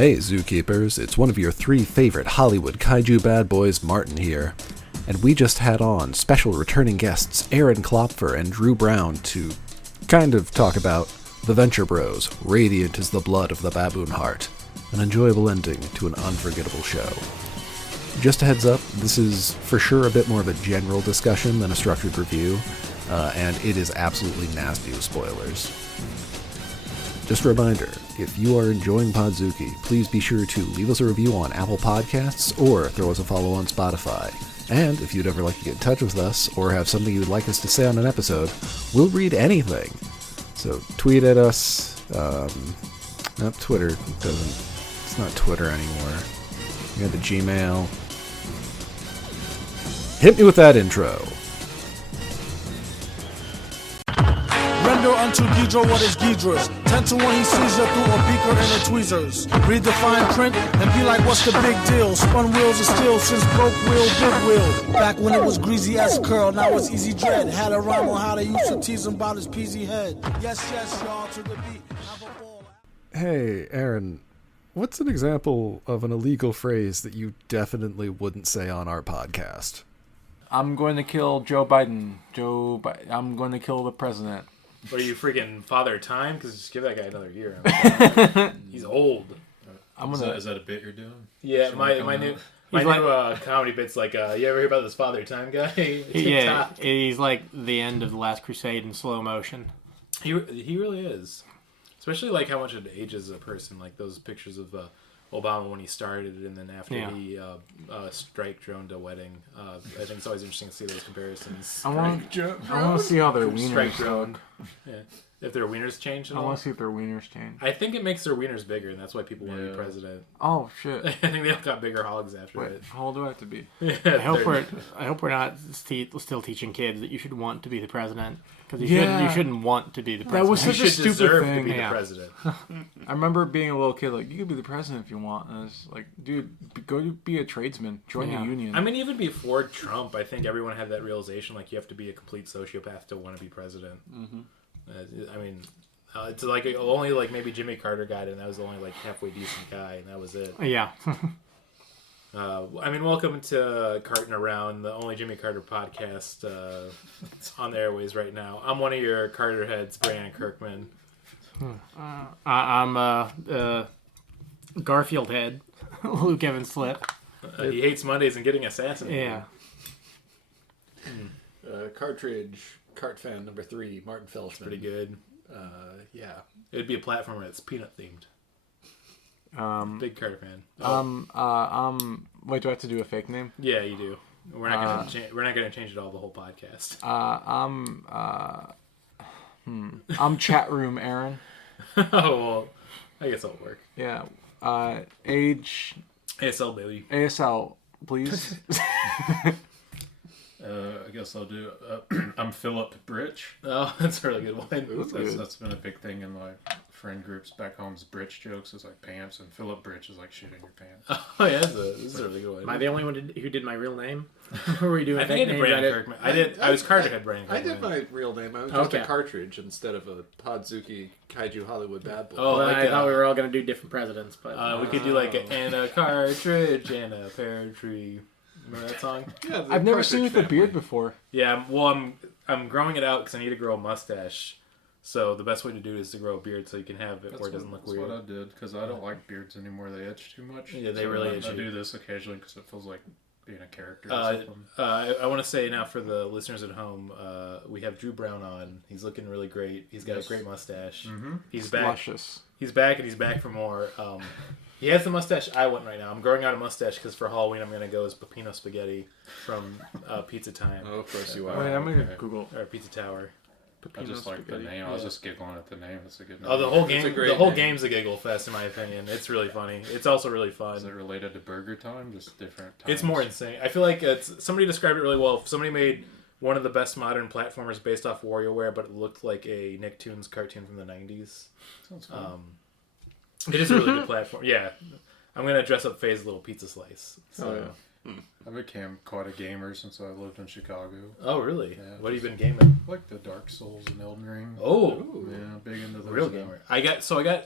Hey Zookeepers, it's one of your three favorite Hollywood Kaiju Badbois, Martin here. And we just had on special returning guests Aaron Klopfer and Drew Brown to kind of talk about The Venture Bros, Radiant is the Blood of the Baboon Heart, an enjoyable ending to an unforgettable show. Just a heads up, this is for sure a bit more of a general discussion than a structured review, and it is absolutely nasty with spoilers. Just a reminder, if you are enjoying Podzuki, please be sure to leave us a review on Apple Podcasts or throw us a follow on Spotify. And if you'd ever like to get in touch with us or have something you would like us to say on an episode, we'll read anything. So tweet at us. Not Twitter. It's not Twitter anymore. We got the Gmail. Hit me with that intro. Render unto Ghidra what is Ghidra's. 10 to 1 he sees you through a beaker and a tweezers. Read the fine print and be like, what's the big deal? Spun wheels of steel since broke wheel, big wheel. Back when it was greasy as curl, now it's easy dread. Had a rhyme on how they used to tease him about his peasy head. Yes, y'all, to the beat. Have a ball. Hey, Aaron, what's an example of an illegal phrase that you definitely wouldn't say on our podcast? I'm going to kill Joe Biden. I'm going to kill the president. What are you, freaking Father Time? Because just give that guy another year. He's old. Is that a bit you're doing? Yeah, my new comedy bit's like, you ever hear about this Father Time guy? Yeah, he's like the end of The Last Crusade in slow motion. He really is. Especially like how much it ages a person. Like those pictures of Obama when he started and then after he strike droned a wedding. I think it's always interesting to see those comparisons. I want to see how their wieners drone. Yeah. If their wieners change at all. I want to see if their wieners change. I think it makes their wieners bigger, and that's why people want to be president. Oh shit! I think they all got bigger hogs after it. How old do I have to be? Yeah, I hope we're not still teaching kids that you should want to be the president, because you shouldn't want to be the president. That was such a stupid thing. To be the president. I remember being a little kid, like, you could be the president if you want. And I was like, dude, go be a tradesman, join the union. I mean, even before Trump, I think everyone had that realization, like, you have to be a complete sociopath to want to be president. Mm-hmm. I mean, it's like only like maybe Jimmy Carter got it, and that was the only like halfway decent guy, and that was it. Yeah. I mean, welcome to Carting Around, the only Jimmy Carter podcast on the airways right now. I'm one of your Carter heads, Brandon Kirkman. I'm Garfield head, Luke Evans Slip. He hates Mondays and getting assassinated. Yeah. Cart fan number 3, Martin Phillips. Pretty good. Yeah. It'd be a platformer that's peanut themed. Big Carter fan. Wait, do I have to do a fake name? Yeah, you do. We're not gonna change it all the whole podcast. I'm chat room Aaron. Oh well, I guess that'll work. Yeah. Age. ASL baby. ASL, please. I guess I'll do. I'm Philip Britch. Oh, that's a really good one. That's been a big thing in my friend groups back home. Is Britch jokes is like pants, and Philip Britch is like shit in your pants. Oh yeah, this is a really good one. Am I the only one who did my real name? Or were you doing I think I did Brandon Kirkman. I was Carterhead Brandon Kirkman. I did my real name. I was just a cartridge instead of a Podzuki Kaiju Hollywood Badbois. Oh, I thought we were all going to do different presidents, but we could do like and a cartridge and a pear tree. Remember that song? Yeah, I've never seen you with a beard before. Yeah, well, I'm growing it out because I need to grow a mustache. So the best way to do it is to grow a beard so you can have it where it doesn't look weird. That's what I did because I don't like beards anymore. They itch too much. Yeah, they really itch. I do this occasionally because it feels like being a character or something. I want to say now for the listeners at home, we have Drew Brown on. He's looking really great. He's got a great mustache. Mm-hmm. He's back. Luscious. He's back and he's back for more. He has the mustache I want right now. I'm growing out a mustache because for Halloween I'm going to go as Peppino Spaghetti from Pizza Time. Oh, of course you are. Wait, I'm going to Google. Or Pizza Tower. I just like the name. I was just giggling at the name. It's a good name. Oh, the whole game's a giggle fest in my opinion. It's really funny. It's also really fun. Is it related to Burger Time? Just different times? It's more insane. I feel like somebody described it really well. Somebody made one of the best modern platformers based off WarioWare, but it looked like a Nicktoons cartoon from the 90s. Sounds fun. It is a really good platform. Yeah. I'm going to dress up Faye's little pizza slice. So. Oh, yeah. I became quite a gamer since I lived in Chicago. Oh, really? Yeah, what have you been gaming? Like the Dark Souls and Elden Ring. Oh. Yeah, big into those. Real gamer. I got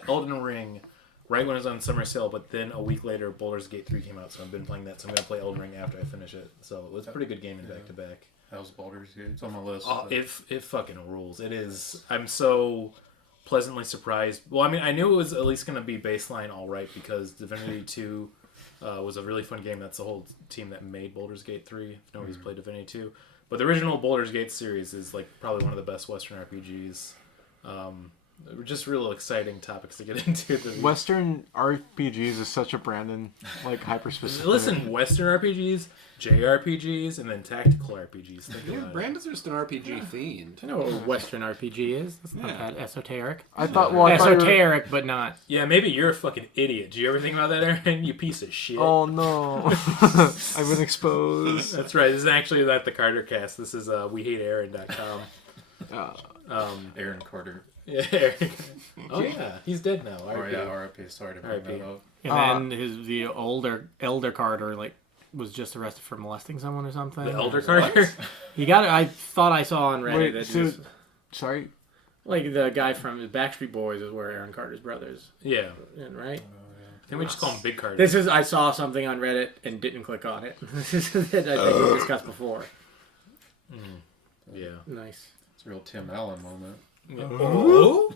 Elden Ring right when it was on summer sale, but then a week later, Baldur's Gate 3 came out, so I've been playing that. So I'm going to play Elden Ring after I finish it. So it was a pretty good game in back-to-back. How's Baldur's Gate? It's on my list. Oh, it fucking rules. It is. I'm so pleasantly surprised. Well, I mean, I knew it was at least going to be baseline all right because Divinity 2 was a really fun game. That's the whole team that made Baldur's Gate 3. If nobody's played Divinity 2. But the original Baldur's Gate series is like probably one of the best Western RPGs. Just real exciting topics to get into. Western RPGs is such a Brandon hyper specific. Listen, Western RPGs, JRPGs, and then tactical RPGs. Brandon's just an RPG fiend. I know what a Western RPG is. That's not that esoteric. I thought, esoteric, but not. Yeah, maybe you're a fucking idiot. Do you ever think about that, Aaron? You piece of shit. Oh no, I've been exposed. That's right. This is actually not the Carter Cast. This is WeHateAaron.com. Aaron Carter. Yeah, Aaron. Oh yeah, he's dead now. Oh yeah, R.I.P. Sorry to bring that up. And then the elder Carter was just arrested for molesting someone or something. The elder Carter. He got it. I thought I saw on Reddit. Sorry. Like the guy from the Backstreet Boys is where Aaron Carter's brothers. Yeah. Right. Can we just call him Big Carter? I saw something on Reddit and didn't click on it. That I think we discussed before. Yeah. Nice. It's a real Tim Allen moment. Oh?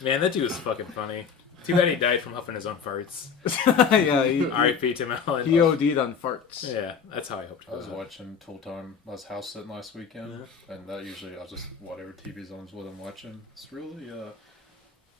Man, that dude was fucking funny. Too bad he died from huffing his own farts. Yeah, R.I.P. Tim Allen. He OD'd on farts. Yeah, that's how I hoped. I was watching Tool Time. I was house sitting last weekend, and that usually I'll just whatever TV zones what I'm watching. It's really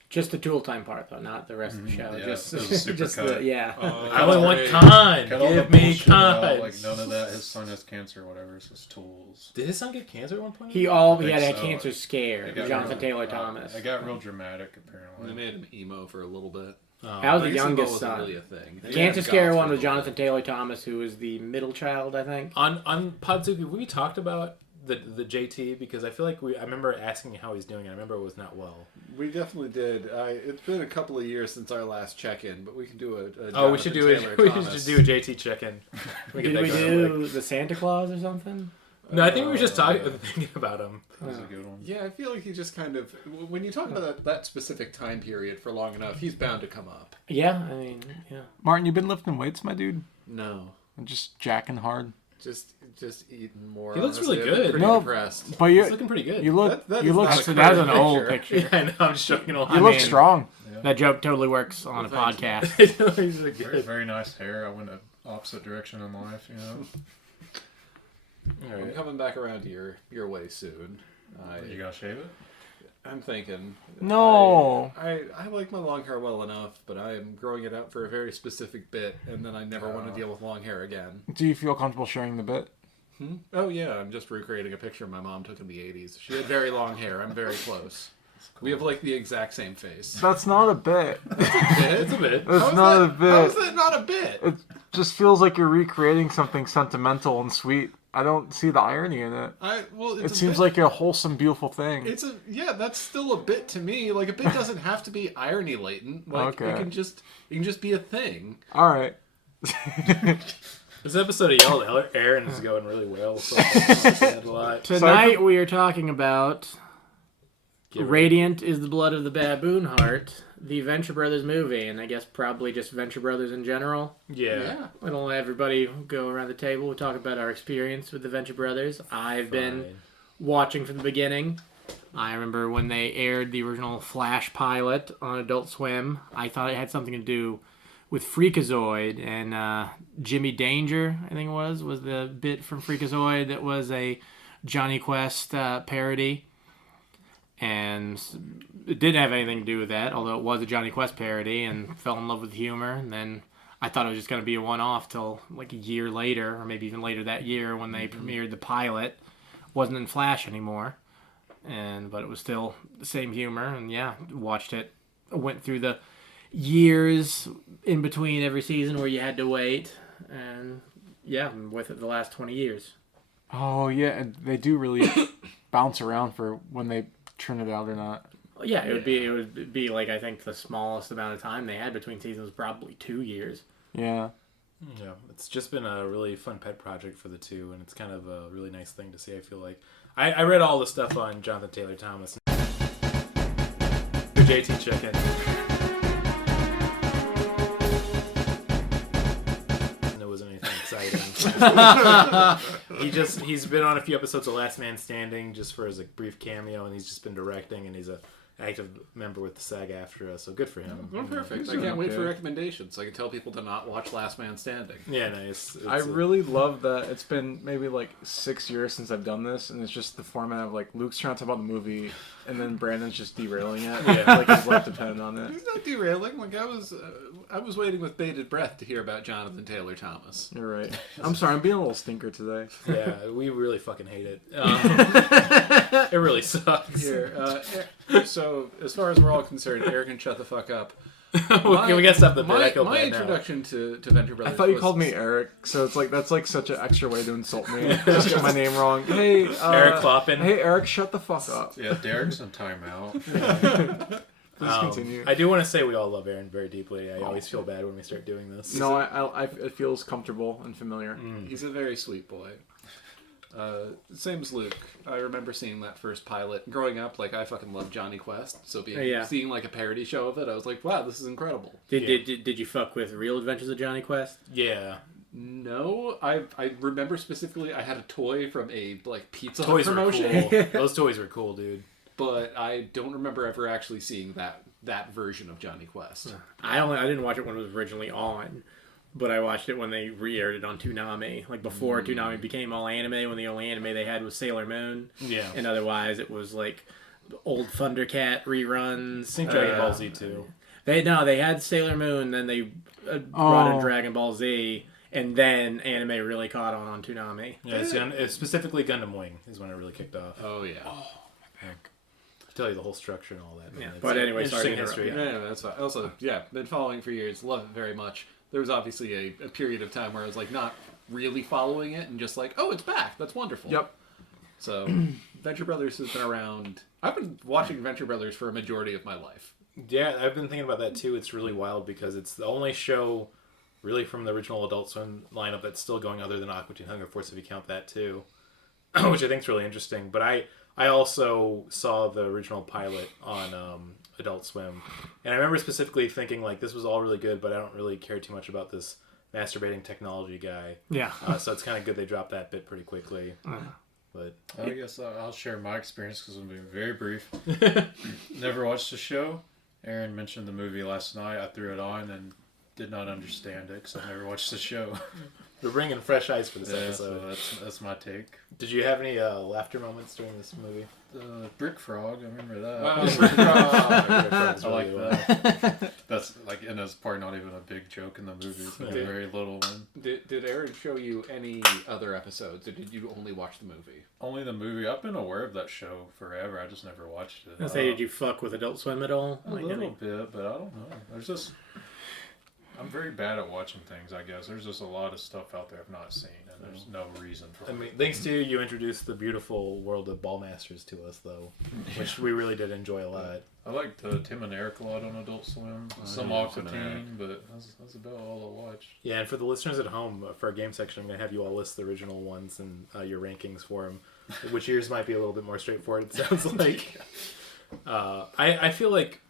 just the Tool Time part though, not the rest of the show. Yeah, just it was a super just cut. I only want con. Give me con. Like none of that. His son has cancer, or whatever. It's just tools. Did his son get cancer at one point? He had a cancer scare. Jonathan Taylor Thomas. It got real dramatic apparently. They made him emo for a little bit. That was the youngest son. Really a thing. The cancer scare one was Jonathan Taylor Thomas, who was the middle child, I think. On Podzuki, we talked about the JT because I feel like I remember asking how he's doing. I remember it was not well. We definitely did. It's been a couple of years since our last check-in, but we can do we should do a JT check-in. Did we do the Santa Claus or something? No, I think we were just thinking about him. That was a good one. Yeah, I feel like he just kind of, when you talk about that specific time period for long enough, he's bound to come up. Yeah, I mean, yeah. Martin, you been lifting weights, my dude? No. And just jacking hard? Just eating more. He looks really I've good. been pretty impressed. But he's looking pretty good. You look. That's an old picture. Yeah, I know. I'm just joking. You look strong. Yeah. That joke totally works on a podcast. Very, very nice hair. I went the opposite direction in life, you know. Right. I'm coming back around to your way soon. You gonna shave it? I'm thinking. No. I like my long hair well enough, but I am growing it out for a very specific bit, and then I never want to deal with long hair again. Do you feel comfortable sharing the bit? Oh yeah, I'm just recreating a picture my mom took in the 80s. She had very long hair. I'm very close. Cool. We have like the exact same face. That's not a bit. It's a bit. That's not a bit. How is that not a bit? It just feels like you're recreating something sentimental and sweet. I don't see the irony in it. It seems like a wholesome, beautiful thing. That's still a bit to me. Like a bit doesn't have to be irony latent. Like it can just be a thing. All right. This episode of Yell Aaron is going really well. So a lot. Tonight we are talking about Radiant is the Blood of the Baboon Heart, the Venture Brothers movie, and I guess probably just Venture Brothers in general. Yeah. Why don't everybody go around the table? We'll talk about our experience with the Venture Brothers. I've been watching from the beginning. I remember when they aired the original Flash pilot on Adult Swim. I thought it had something to do with Freakazoid, and Jimmy Danger, I think it was the bit from Freakazoid that was a Johnny Quest parody. And it didn't have anything to do with that, although it was a Johnny Quest parody, and fell in love with the humor. And then I thought it was just going to be a one-off till like a year later, or maybe even later that year when they premiered the pilot. Wasn't in Flash anymore, but it was still the same humor. And yeah, watched it. Went through the years in between every season where you had to wait, and yeah, I'm with it the last 20 years. Oh yeah, and they do really bounce around for when they turn it out or not. Yeah, it would be like, I think the smallest amount of time they had between seasons was probably 2 years. Yeah. Yeah, it's just been a really fun pet project for the two, and it's kind of a really nice thing to see. I feel like I read all the stuff on Jonathan Taylor Thomas. JT check-in. He's been on a few episodes of Last Man Standing just for his brief cameo, and he's just been directing, and he's a active member with the SAG-AFTRA, so good for him. Oh, perfect. I can't wait for recommendations. I can tell people to not watch Last Man Standing. Yeah, nice. I really love that it's been maybe like 6 years since I've done this, and it's just the format of like Luke's trying to talk about the movie, and then Brandon's just derailing it. Yeah. Like his life depended on it. He's not derailing. Like I was waiting with bated breath to hear about Jonathan Taylor Thomas. You're right. I'm sorry, I'm being a little stinker today. Yeah, we really fucking hate it. It really sucks. Here, so as far as we're all concerned, Eric can shut the fuck up. Okay, we got stuff that my introduction to Venture Brothers. I thought you called me Eric, so it's like that's like such an extra way to insult me. Just get my name wrong. Hey, Eric Kloppen. Hey, Eric, shut the fuck up. Yeah, Derek's in timeout. Please continue. I do want to say we all love Aaron very deeply. I always feel bad when we start doing this. No, it feels comfortable and familiar. He's a very sweet boy. Same as Luke. I remember seeing that first pilot. Growing up, like, I fucking loved Johnny Quest, so seeing like a parody show of it, I was like, wow, this is incredible. Did you fuck with Real Adventures of Johnny Quest? Yeah. No, I remember specifically I had a toy from a like Pizza Hut Toys promotion. were cool. Those toys were cool, dude. But I don't remember ever actually seeing that version of Johnny Quest. I didn't watch it when it was originally on. But I watched it when they re-aired it on Toonami. Like before Toonami became all anime, when the only anime they had was Sailor Moon. Yeah. And otherwise it was like old Thundercat reruns. I think Dragon Ball Z too. They had Sailor Moon, then they brought in Dragon Ball Z, and then anime really caught on Toonami. Yeah, it's specifically Gundam Wing is when it really kicked off. Oh yeah. To tell you the whole structure and all that. Man. Yeah. But anyway, sorry to history. interrupt. Yeah, that's fine. Also, been following for years. Love it very much. There was obviously a period of time where I was like not really following it and just like, oh, it's back. That's wonderful. Yep. So Venture Brothers has been around. I've been watching Venture Brothers for a majority of my life. Yeah, I've been thinking about that too. It's really wild because it's the only show really from the original Adult Swim lineup that's still going other than Aqua Teen Hunger Force, if you count that too, which I think is really interesting. But I also saw the original pilot on Adult Swim, and I remember specifically thinking like this was all really good, but I don't really care too much about this masturbating technology guy. Yeah. So it's kind of good they dropped that bit pretty quickly. But I guess I'll share my experience because I'm being very brief. Never watched the show. Aaron mentioned the movie last night. I threw it on and did not understand it because I never watched the show. We're bringing fresh eyes for this episode. So that's my take. Did you have any laughter moments during this movie? Brick Frog, I remember that. I like that. That's like, and it's probably not even a big joke in the movie. It's a very little one. Did Aaron show you any other episodes, or did you only watch the movie? Only the movie. I've been aware of that show forever. I just never watched it. Did you fuck with Adult Swim at all? A little bit, but I don't know. There's just... I'm very bad at watching things, I guess. There's just a lot of stuff out there I've not seen, and there's no reason for it. I mean, thanks to you introduced the beautiful world of Ballmasters to us, though, which we really did enjoy a lot. I liked Tim and Eric a lot on Adult Swim. Some Aqua Teen, but that's about all I watched. Yeah, and for the listeners at home, for our game section, I'm going to have you all list the original ones and your rankings for them, which yours might be a little bit more straightforward, it sounds like. I feel like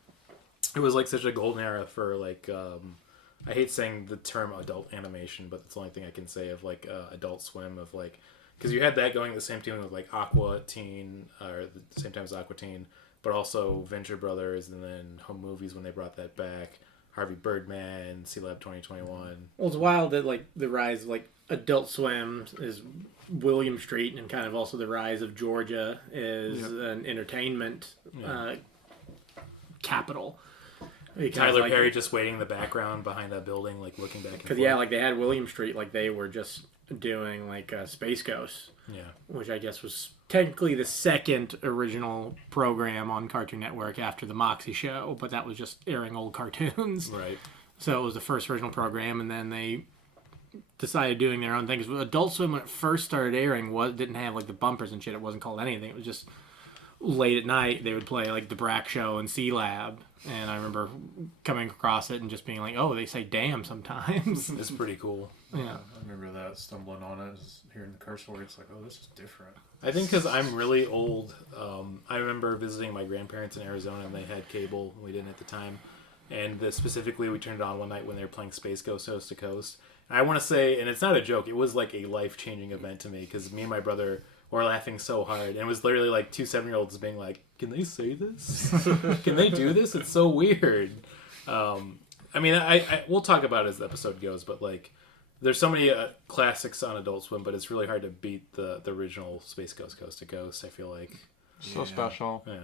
it was like such a golden era for like... I hate saying the term adult animation, but that's the only thing I can say of like Adult Swim of like, because you had that going at the same time with like Aqua Teen, or the same time as Aqua Teen, but also Venture Brothers, and then Home Movies when they brought that back, Harvey Birdman, C-Lab 2021. Well, it's wild that like the rise of like Adult Swim is William Street, and kind of also the rise of Georgia is an entertainment capital. Because, Tyler Perry just waiting in the background behind that building, like looking back and forth. Because like they had William Street, like they were just doing like Space Ghost, which I guess was technically the second original program on Cartoon Network after the Moxie show, but that was just airing old cartoons. Right. So it was the first original program, and then they decided doing their own things. Adult Swim, when it first started airing, didn't have like the bumpers and shit. It wasn't called anything. It was just late at night they would play like the Brack Show and C-Lab. And I remember coming across it and just being like, oh, they say damn sometimes. It's pretty cool. Yeah. I remember that, stumbling on it, hearing the curse word. It's like, oh, this is different. I think because I'm really old, I remember visiting my grandparents in Arizona and they had cable. We didn't at the time. And specifically, we turned it on one night when they were playing Space Ghost Coast to Coast. And I want to say, and it's not a joke, it was like a life-changing event to me because me and my brother were laughing so hard. And it was literally like 2 7-year-olds being like, can they say this? Can they do this? It's so weird. I mean, we'll talk about it as the episode goes, but like, there's so many classics on Adult Swim, but it's really hard to beat the original Space Ghost Coast to Coast, I feel like. So special. Yeah.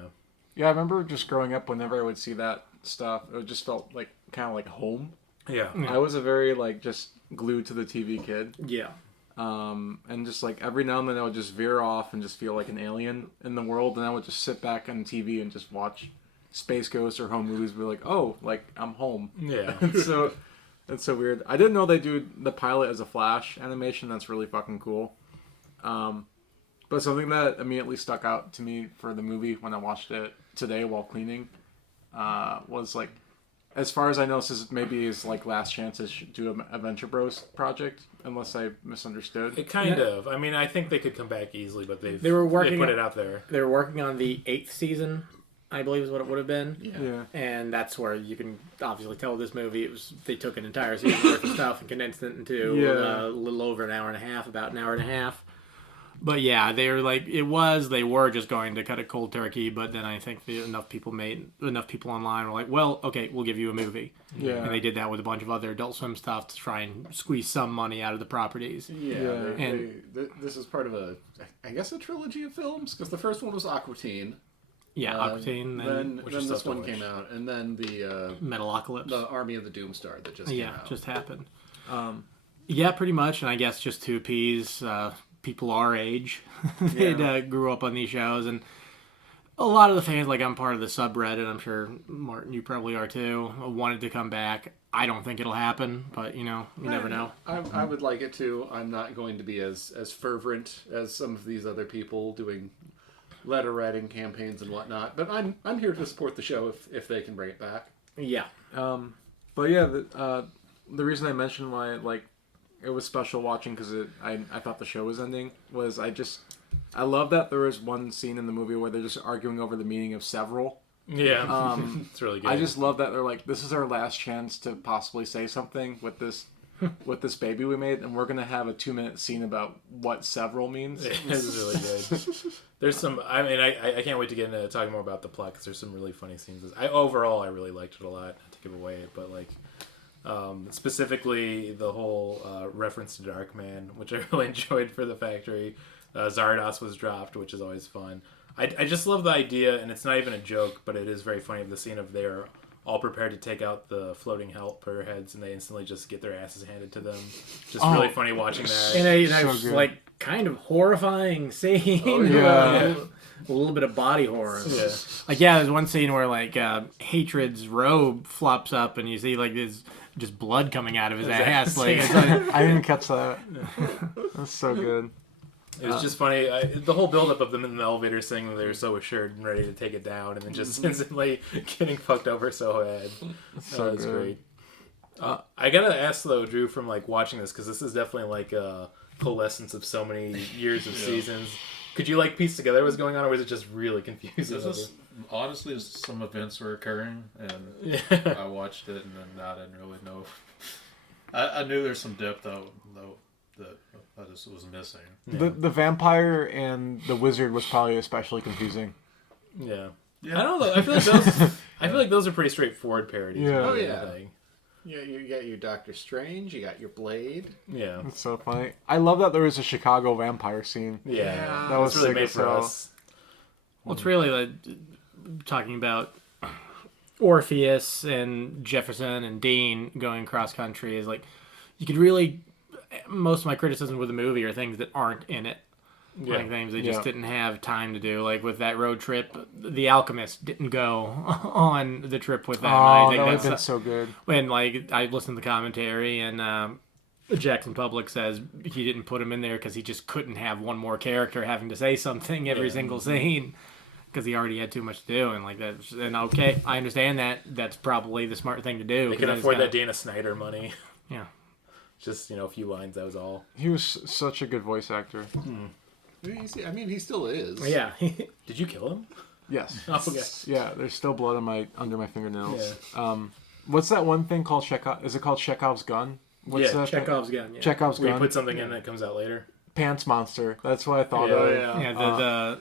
Yeah, I remember just growing up, whenever I would see that stuff, it just felt like kind of like home. Yeah. I was a very like just glued to the TV kid. Yeah. And just like every now and then I would just veer off and just feel like an alien in the world, and I would just sit back on TV and just watch Space Ghost or home movies and be like, oh, like I'm home. Yeah. So it's so weird. I didn't know they do the pilot as a Flash animation. That's really fucking cool. But something that immediately stuck out to me for the movie when I watched it today while cleaning was like, as far as I know, this is maybe his like last chance to do an Adventure Bros project, unless I misunderstood. It kind of. I mean, I think they could come back easily, but they put it out there. They were working on the 8th season, I believe is what it would have been. Yeah. And that's where you can obviously tell this movie, they took an entire season worth of stuff and condensed it into a little over an hour and a half, about an hour and a half. But yeah, they were just going to cut it cold turkey, but then I think enough people online were like, well, okay, we'll give you a movie. Yeah. And they did that with a bunch of other Adult Swim stuff to try and squeeze some money out of the properties. Yeah. This is part of a trilogy of films, because the first one was Aqua Teen. Yeah, Aqua Teen. Then this one came out, and then the Metalocalypse. The Army of the Doomstar that just came out. Yeah, just happened. Yeah, pretty much, and I guess just to appease people our age that grew up on these shows, and a lot of the fans, like I'm part of the subreddit, I'm sure Martin you probably are too, wanted to come back. I don't think it'll happen, but you never know. I would like it to. I'm not going to be as fervent as some of these other people doing letter writing campaigns and whatnot, but I'm here to support the show if they can bring it back. Yeah. But yeah, the reason I mentioned why it was special watching, because I thought the show was ending, was I love that there was one scene in the movie where they're just arguing over the meaning of several. Yeah. It's really good. I just love that they're like, this is our last chance to possibly say something with this baby we made, and we're going to have a 2-minute scene about what several means. It's really good. There's some, I mean, I can't wait to get into talking more about the plot, because there's some really funny scenes. Overall, I really liked it a lot, not to give away it, but like, specifically the whole reference to Darkman, which I really enjoyed for the factory. Zardos was dropped, which is always fun. I just love the idea, and it's not even a joke, but it is very funny, of the scene of they're all prepared to take out the floating helper heads, and they instantly just get their asses handed to them. Just really funny watching that. And a like kind of horrifying scene. Oh, yeah. A little bit of body horror. Yeah. Like, yeah, there's one scene where like Hatred's robe flops up, and you see like this just blood coming out of his ass. Like, it's like, I didn't catch that. That's so good. It was just funny. The whole buildup of them in the elevator saying that they were so assured and ready to take it down, and then just instantly getting fucked over so bad. So that's good. great. I gotta ask though, Drew, from like watching this, because this is definitely like a coalescence of so many years of seasons. Could you like piece together what's going on, or was it just really confusing? Honestly, just some events were occurring, and I watched it, and then I didn't really know. I knew there's some depth though that I just was missing. The vampire and the wizard was probably especially confusing. Yeah. I don't know. I feel like those are pretty straightforward parodies. Yeah. Oh yeah. Yeah, you got your Doctor Strange, you got your Blade. Yeah. It's so funny. I love that there was a Chicago vampire scene. Yeah. That was really sick made as for hell. us. well, it's really like talking about Orpheus and Jefferson and Dean going cross country is like, you could really, most of my criticism with the movie are things that aren't in it. Yeah. Like things they just didn't have time to do. Like with that road trip, The Alchemist didn't go on the trip with them. Oh, I think that would have that's been so good. when like I listened to the commentary, and Jackson Public says he didn't put him in there because he just couldn't have one more character having to say something every single scene, because he already had too much to do. And like that, and okay, I understand that. That's probably the smart thing to do. They can afford that Dana Snyder money. Yeah. Just, a few lines, that was all. He was such a good voice actor. I mean, he still is. Yeah. Did you kill him? Yes. Oh, okay. Yeah, there's still blood under my fingernails. Yeah. What's that one thing called Chekhov? Is it called Chekhov's gun? What's that Chekhov's gun. Yeah. Chekhov's Where gun. you put something in that comes out later. Pants monster. That's what I thought of. Yeah.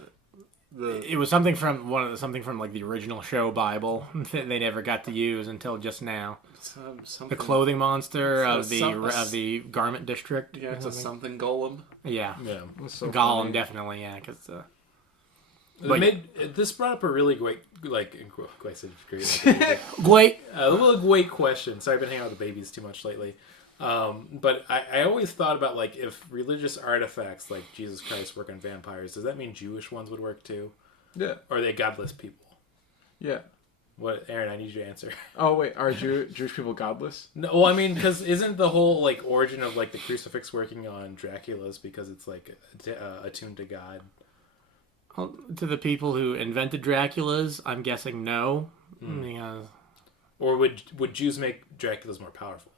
It was something from like the original show Bible that they never got to use until just now. The clothing monster of the garment district. Yeah, it's a something golem. Yeah. So Golem funny. definitely. Yeah, because. This brought up a really great great question. Sorry, I've been hanging out with the babies too much lately. But I always thought about like if religious artifacts like Jesus Christ work on vampires, does that mean Jewish ones would work too? Yeah. Or are they godless people? Yeah. What, Aaron? I need you to answer. Oh wait, are Jewish people godless? No, well, I mean, because isn't the whole like origin of like the crucifix working on Dracula's because it's like attuned to God? To the people who invented Dracula's, I'm guessing no. Yeah. Or would Jews make Dracula's more powerful?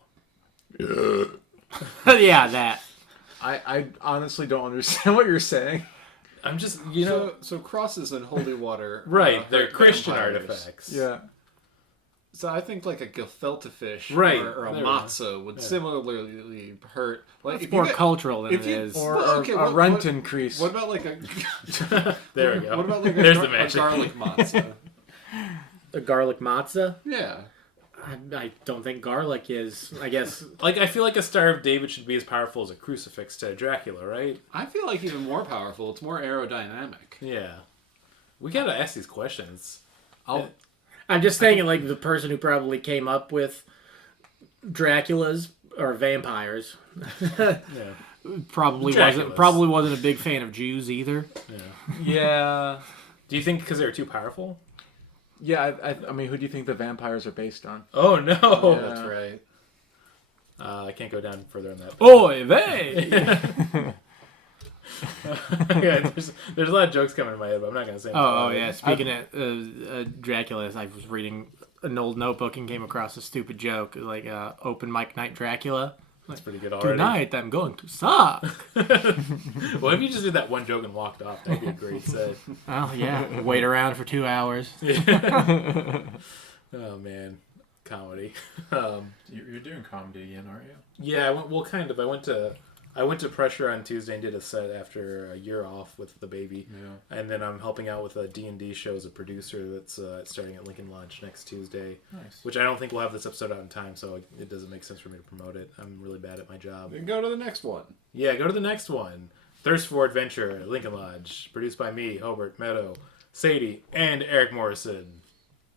Yeah, that. I honestly don't understand what you're saying. I'm just, So crosses and holy water. right, they're hurt Christian vampires. artifacts. Yeah. So I think like a gefilte fish Right. or a There we matzah would similarly hurt. Like It's more cultural than it is. Or a rent increase. What about like a? There we go. What about like There's a the magic. garlic matzah? A garlic matzah? Yeah. I don't think garlic is. I guess. Like, I feel like a Star of David should be as powerful as a crucifix to Dracula, right? I feel like even more powerful. It's more aerodynamic. Yeah. We gotta ask these questions. I'm just thinking like the person who probably came up with Dracula's or vampires. Yeah. Probably Draculas. wasn't a big fan of Jews either. Yeah. Do you think because they were too powerful? Yeah, I mean, who do you think the vampires are based on? Oh, no. Yeah. That's right. I can't go down further on that. Oy vey! Yeah, there's a lot of jokes coming in my head, but I'm not going to say them. Oh yeah. Speaking of Dracula, I was reading an old notebook and came across a stupid joke like open mic night Dracula. That's pretty good already. Tonight I'm going to suck. Well, if you just did that one joke and walked off, that'd be a great set. Oh yeah. Wait around for 2 hours. Oh, man. Comedy. You're doing comedy again, aren't you? Yeah, I went to Pressure on Tuesday and did a set after a year off with the baby. Yeah. And then I'm helping out with a D&D show as a producer that's starting at Lincoln Lodge next Tuesday. Nice. Which I don't think we'll have this episode out in time, so it doesn't make sense for me to promote it. I'm really bad at my job. Then go to the next one. Yeah, go to the next one. Thirst for Adventure, Lincoln Lodge. Produced by me, Hobart Meadow, Sadie, and Eric Morrison.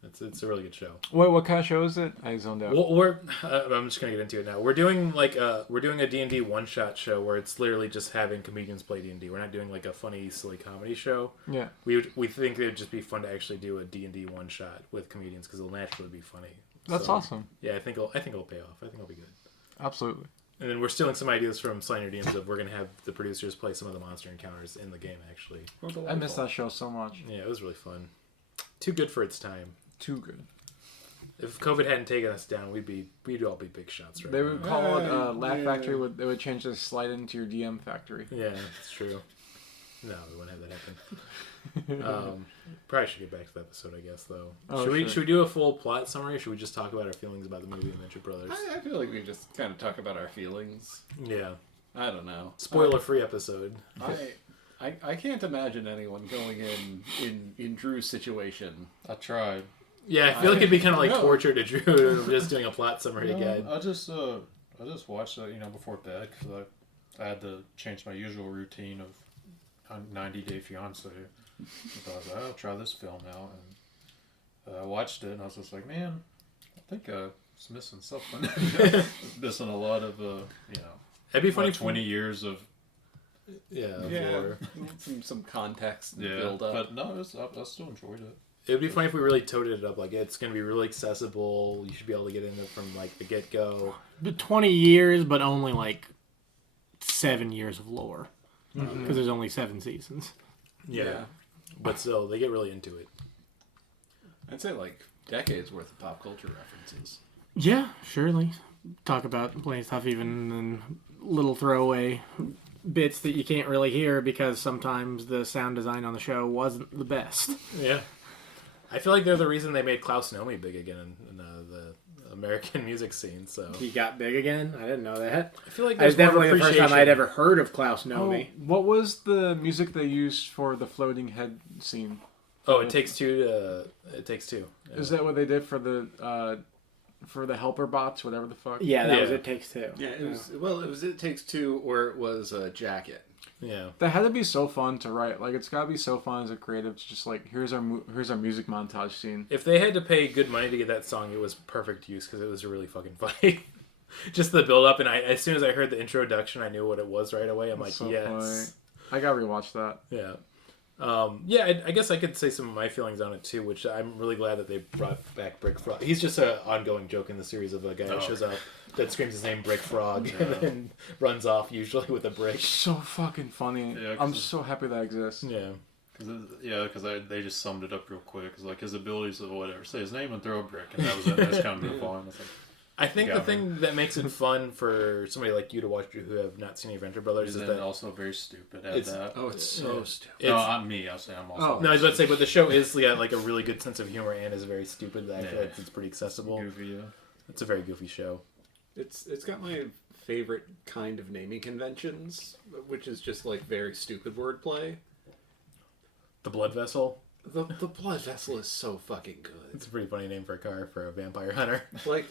It's a really good show. Wait, what kind of show is it? I zoned out. Well, I'm just gonna get into it now. We're doing a D&D one-shot show where it's literally just having comedians play D&D. We're not doing like a funny, silly comedy show. Yeah. We think it would just be fun to actually do a D&D one-shot with comedians because it'll naturally be funny. That's awesome. Yeah, I think it'll pay off. I think it'll be good. Absolutely. And then we're stealing some ideas from Sliner DMs of we're gonna have the producers play some of the monster encounters in the game. Actually, I miss that show so much. yeah, it was really fun. Too good for its time. Too good. If COVID hadn't taken us down, we'd all be big shots right They now. would call it Laugh Factory. They would change the slide into your DM factory. Yeah, that's true. No, we wouldn't have that happen. Probably should get back to the episode, I guess, though. Oh, Should we do a full plot summary, or should we just talk about our feelings about the movie Adventure Brothers? I feel like we just kind of talk about our feelings. Yeah. I don't know. Spoiler-free episode. I can't imagine anyone going in Drew's situation. I tried. Yeah, I feel like it'd be kind of like No. torture to Drew just doing a plot summary again. I just watched it, before bed because I had to change my usual routine of 90 Day Fiance. So I was like, I'll try this film out, and I watched it, and I was just like, man, I think I was missing something. Missing a lot of It'd be funny. like 20 years of lore. some context and yeah, build up. but no, I still enjoyed it. It would be funny if we really toted it up. Like, it's going to be really accessible. You should be able to get in it from, like, the get-go. 20 years, but only like 7 years of lore. Because there's only 7 seasons. Yeah. But still, they get really into it. I'd say like decades worth of pop culture references. Yeah, surely. Talk about playing stuff even in little throwaway bits that you can't really hear because sometimes the sound design on the show wasn't the best. Yeah. I feel like they're the reason they made Klaus Nomi big again in the American music scene. So he got big again. I didn't know that. I feel like that's definitely the first time I'd ever heard of Klaus Nomi. What was the music they used for the floating head scene? Oh, It Takes Two. It Takes Two. Yeah. Is that what they did for the helper bots, whatever the fuck? Yeah, that was It Takes Two. Yeah, it was It Takes Two, or it was Jacket. Yeah, that had to be so fun to write. Like, it's gotta be so fun as a creative. It's just like, here's our music montage scene. If they had to pay good money to get that song, it was perfect use because it was really fucking funny. Just the build up, and as soon as I heard the introduction, I knew what it was right away. I'm That's like, so yes. funny. I gotta rewatch that. Yeah. I guess I could say some of my feelings on it too, which I'm really glad that they brought back Brick Frog. He's just an ongoing joke in the series of a guy that shows up that screams his name Brick Frog and then runs off usually with a brick. So fucking funny. Yeah, I'm so happy that exists. Yeah. Because they just summed it up real quick. Cause like his abilities or whatever, say his name and throw a brick, and that was it. That's kind of the volume. I think the thing that makes it fun for somebody like you to watch who have not seen Adventure Brothers is that also very stupid at that. Oh, it's so stupid. No, I'm me. I'll say I'm also. No, I was about to say, but the show is like a really good sense of humor and is very stupid. That it's pretty accessible. Goofy, yeah. It's a very goofy show. It's got my favorite kind of naming conventions, which is just like very stupid wordplay. The Blood Vessel. The Blood Vessel is so fucking good. It's a pretty funny name for a car for a vampire hunter. Like,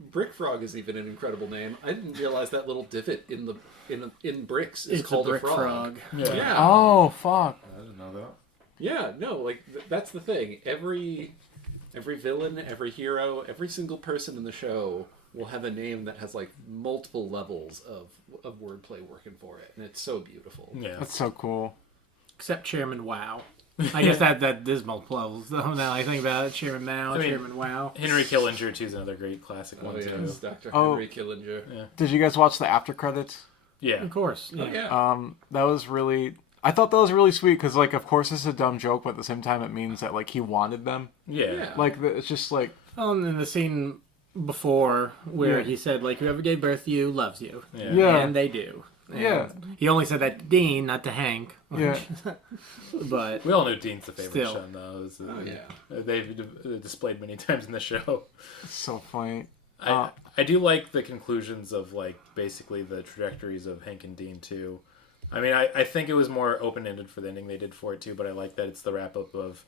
Brick Frog is even an incredible name. I didn't realize that little divot in bricks is called a frog. Yeah. Oh fuck! I didn't know that. Yeah, no, like that's the thing. Every villain, every hero, every single person in the show will have a name that has like multiple levels of wordplay working for it, and it's so beautiful. Yeah, that's so cool. Except Chairman Wow. I guess that is multiple levels. Now I think about it, Chairman Mao, Chairman Wow. Henry Killinger too is another great classic one too. Yes, Dr. Henry Killinger. Yeah. Did you guys watch the after credits? Yeah, of course. Yeah. Oh, yeah. That was really. I thought that was really sweet because, like, of course it's a dumb joke, but at the same time it means that like he wanted them. Yeah. Like it's just like. Oh, and then the scene before where he said like whoever gave birth to you loves you. Yeah. And they do. And yeah. He only said that to Dean, not to Hank. Yeah. But we all know Dean's the favorite still. son, though. Yeah. They've displayed many times in the show. It's so funny. I do like the conclusions of like basically the trajectories of Hank and Dean too. I mean, I think it was more open-ended for the ending they did for it too, but I like that it's the wrap-up of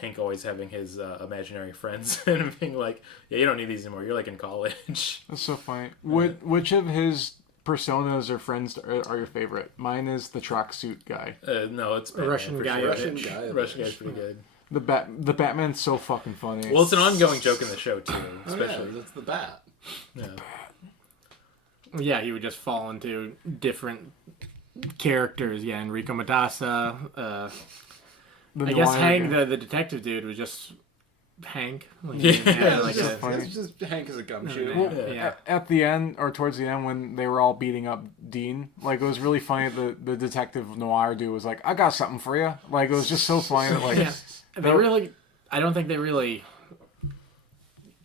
Hank always having his imaginary friends and being like, yeah, you don't need these anymore. You're like in college. That's so funny. Which of his personas or friends are your favorite? Mine is the tracksuit guy. No, it's a Russian guy. Sure. Russian guy's pretty good. The Batman's so fucking funny. Well, it's an ongoing joke in the show too, especially that's the Bat. Yeah. Yeah, he would just fall into different characters. Yeah, Enrico Matassa. I guess Hank, the detective dude, was just Hank. Like, it's just Hank as a gumshoe. Well, at the end, or towards the end, when they were all beating up Dean, like, it was really funny. The detective noir dude was like, "I got something for you." Like, it was just so funny. That, like, they really. I don't think they really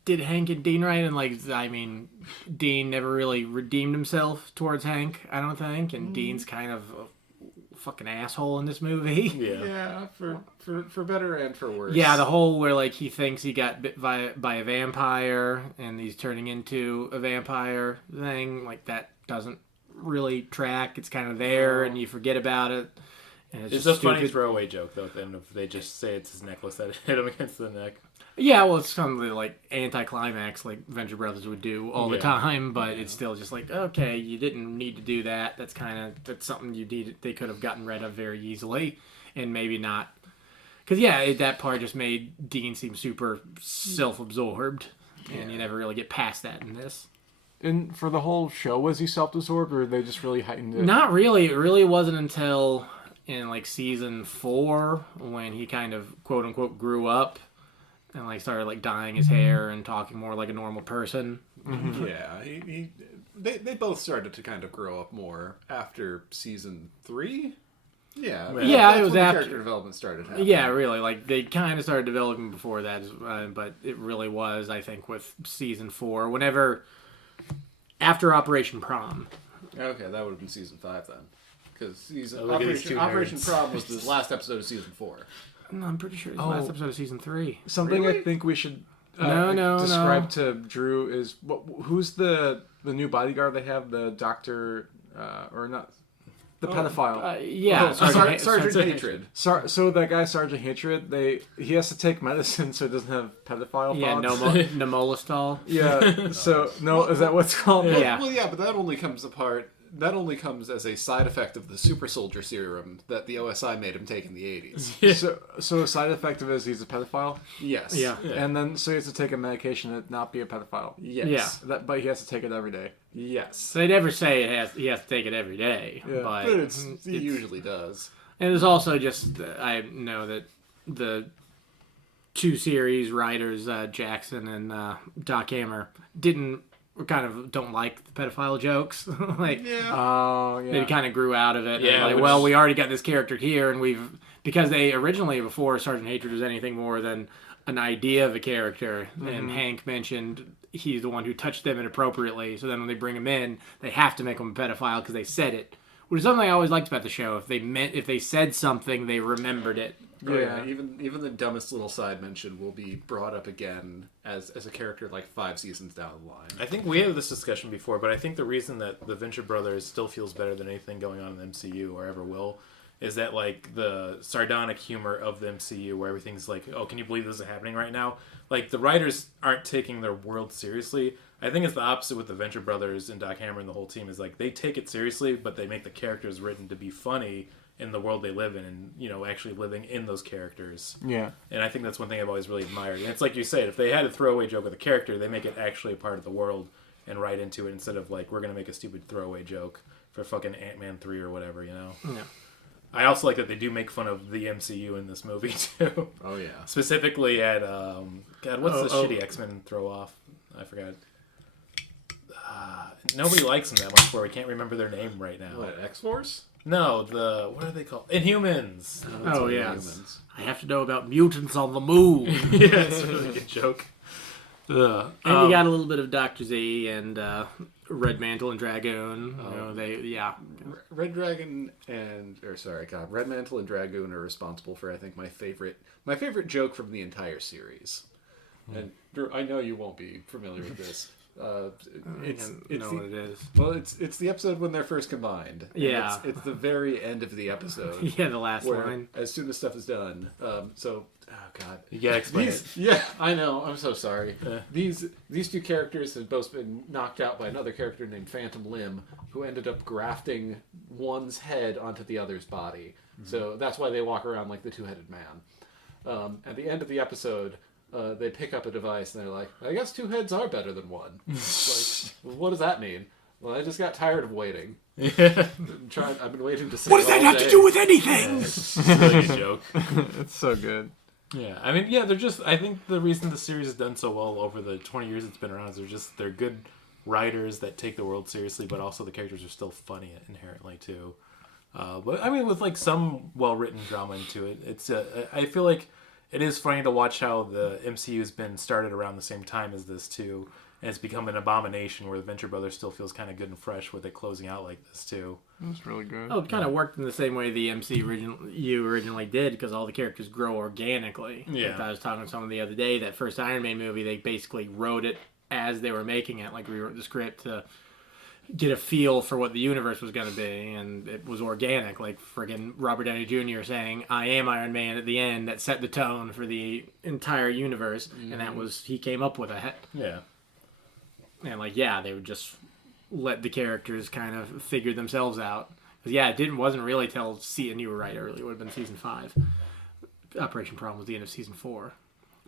did Hank and Dean right, and like, I mean, Dean never really redeemed himself towards Hank. I don't think, and Dean's kind of a fucking asshole in this movie. Yeah, for better and for worse. Yeah, the whole where like he thinks he got bit by a vampire and he's turning into a vampire thing, like that doesn't really track. It's kind of there and you forget about it. And it's a funny throwaway joke though. At the end of they just say it's his necklace that hit him against the neck. Yeah, well, it's some of the like anticlimax like Venture Brothers would do all the time, but it's still just like, okay, you didn't need to do that. That's something you needed. They could have gotten rid of very easily, and maybe not. Because that part just made Dean seem super self-absorbed, and you never really get past that in this. And for the whole show, was he self-absorbed, or they just really heightened it? Not really. It really wasn't until in like season 4 when he kind of quote unquote grew up. And like started like dyeing his hair and talking more like a normal person. Mm-hmm. Yeah, they both started to kind of grow up more after season 3. Yeah, it was after character development started happening. Yeah, really, like they kind of started developing before that, but it really was, I think, with season 4. Whenever after Operation Prom. Okay, that would have been season 5 then, because Operation Prom was the last episode of season 4. No, I'm pretty sure it's the last episode of season 3. Something really? I think we should describe to Drew is who's the new bodyguard they have, the doctor or not the pedophile. Sergeant Hatred. So that guy Sergeant Hatred, he has to take medicine so he doesn't have pedophile thoughts. Nomolestol. Yeah. So is that what's called? Yeah. Well, yeah, but that only comes as a side effect of the super soldier serum that the OSI made him take in the 80s. So a side effect of it is he's a pedophile? Yes. Yeah. And then so he has to take a medication to not be a pedophile. Yes. Yeah. But he has to take it every day. Yes. They never say he has to take it every day, but He usually does. And it's also just I know that the two series writers Jackson and Doc Hammer don't like the pedophile jokes. They kind of grew out of it. Yeah, and we already got this character here, and because they originally, before Sergeant Hatred was anything more than an idea of a character, and Hank mentioned he's the one who touched them inappropriately, so then when they bring him in, they have to make him a pedophile because they said it. Which is something I always liked about the show. If they said something, they remembered it. Yeah, even the dumbest little side mention will be brought up again as a character like 5 seasons down the line. I think we had this discussion before, but I think the reason that the Venture Brothers still feels better than anything going on in the MCU or ever will is that like the sardonic humor of the MCU where everything's like, oh, can you believe this is happening right now? Like the writers aren't taking their world seriously. I think it's the opposite with the Venture Brothers and Doc Hammer and the whole team is like they take it seriously, but they make the characters written to be funny in the world they live in and, actually living in those characters. Yeah. And I think that's one thing I've always really admired. And it's like you said, if they had a throwaway joke with a character, they make it actually a part of the world and write into it instead of like, we're going to make a stupid throwaway joke for fucking Ant-Man 3 or whatever, Yeah. I also like that they do make fun of the MCU in this movie, too. Oh, yeah. Specifically at, what's the shitty X-Men throw off? I forgot. Nobody likes them that much for we can't remember their name right now. What, X-Force? No, what are they called? Inhumans. Oh, yeah. I have to know about mutants on the moon. Yeah, it's a really good joke. And you got a little bit of Dr. Z and Red Mantle and Dragoon. Red Mantle and Dragoon are responsible for I think my favorite joke from the entire series. And Drew, I know you won't be familiar with this. It's what it is. Well, it's the episode when they're first combined. Yeah, it's the very end of the episode. Yeah, the last line. As soon as stuff is done. Oh God, you gotta explain it. Yeah, I know. I'm so sorry. These two characters have both been knocked out by another character named Phantom Limb, who ended up grafting one's head onto the other's body. Mm-hmm. So that's why they walk around like the two-headed man. At the end of the episode. They pick up a device and they're like, I guess 2 heads are better than 1. It's like, well, what does that mean? Well, I just got tired of waiting. Yeah. I've been waiting to say what does that have to do with anything? Yeah, it's a really good joke. It's so good. Yeah, I mean, they're just, I think the reason the series has done so well over the 20 years it's been around is they're good writers that take the world seriously, but also the characters are still funny inherently, too. But, I mean, with, like, some well-written drama into it, it's, I feel like it is funny to watch how the MCU has been started around the same time as this, too. And it's become an abomination where the Venture Brothers still feels kind of good and fresh with it closing out like this, too. That's really good. Oh, it kind of worked in the same way the MCU originally did because all the characters grow organically. Yeah. Like I was talking to someone the other day, that first Iron Man movie, they basically wrote it as they were making it. Like, rewrote the script to get a feel for what the universe was going to be, and it was organic. Like friggin' Robert Downey Jr. saying, I am Iron Man at the end, that set the tone for the entire universe, and that was, he came up with it. Yeah. And they would just let the characters kind of figure themselves out. Because it wasn't really till and you were right early, it would have been season 5. Operation Problem was the end of season 4.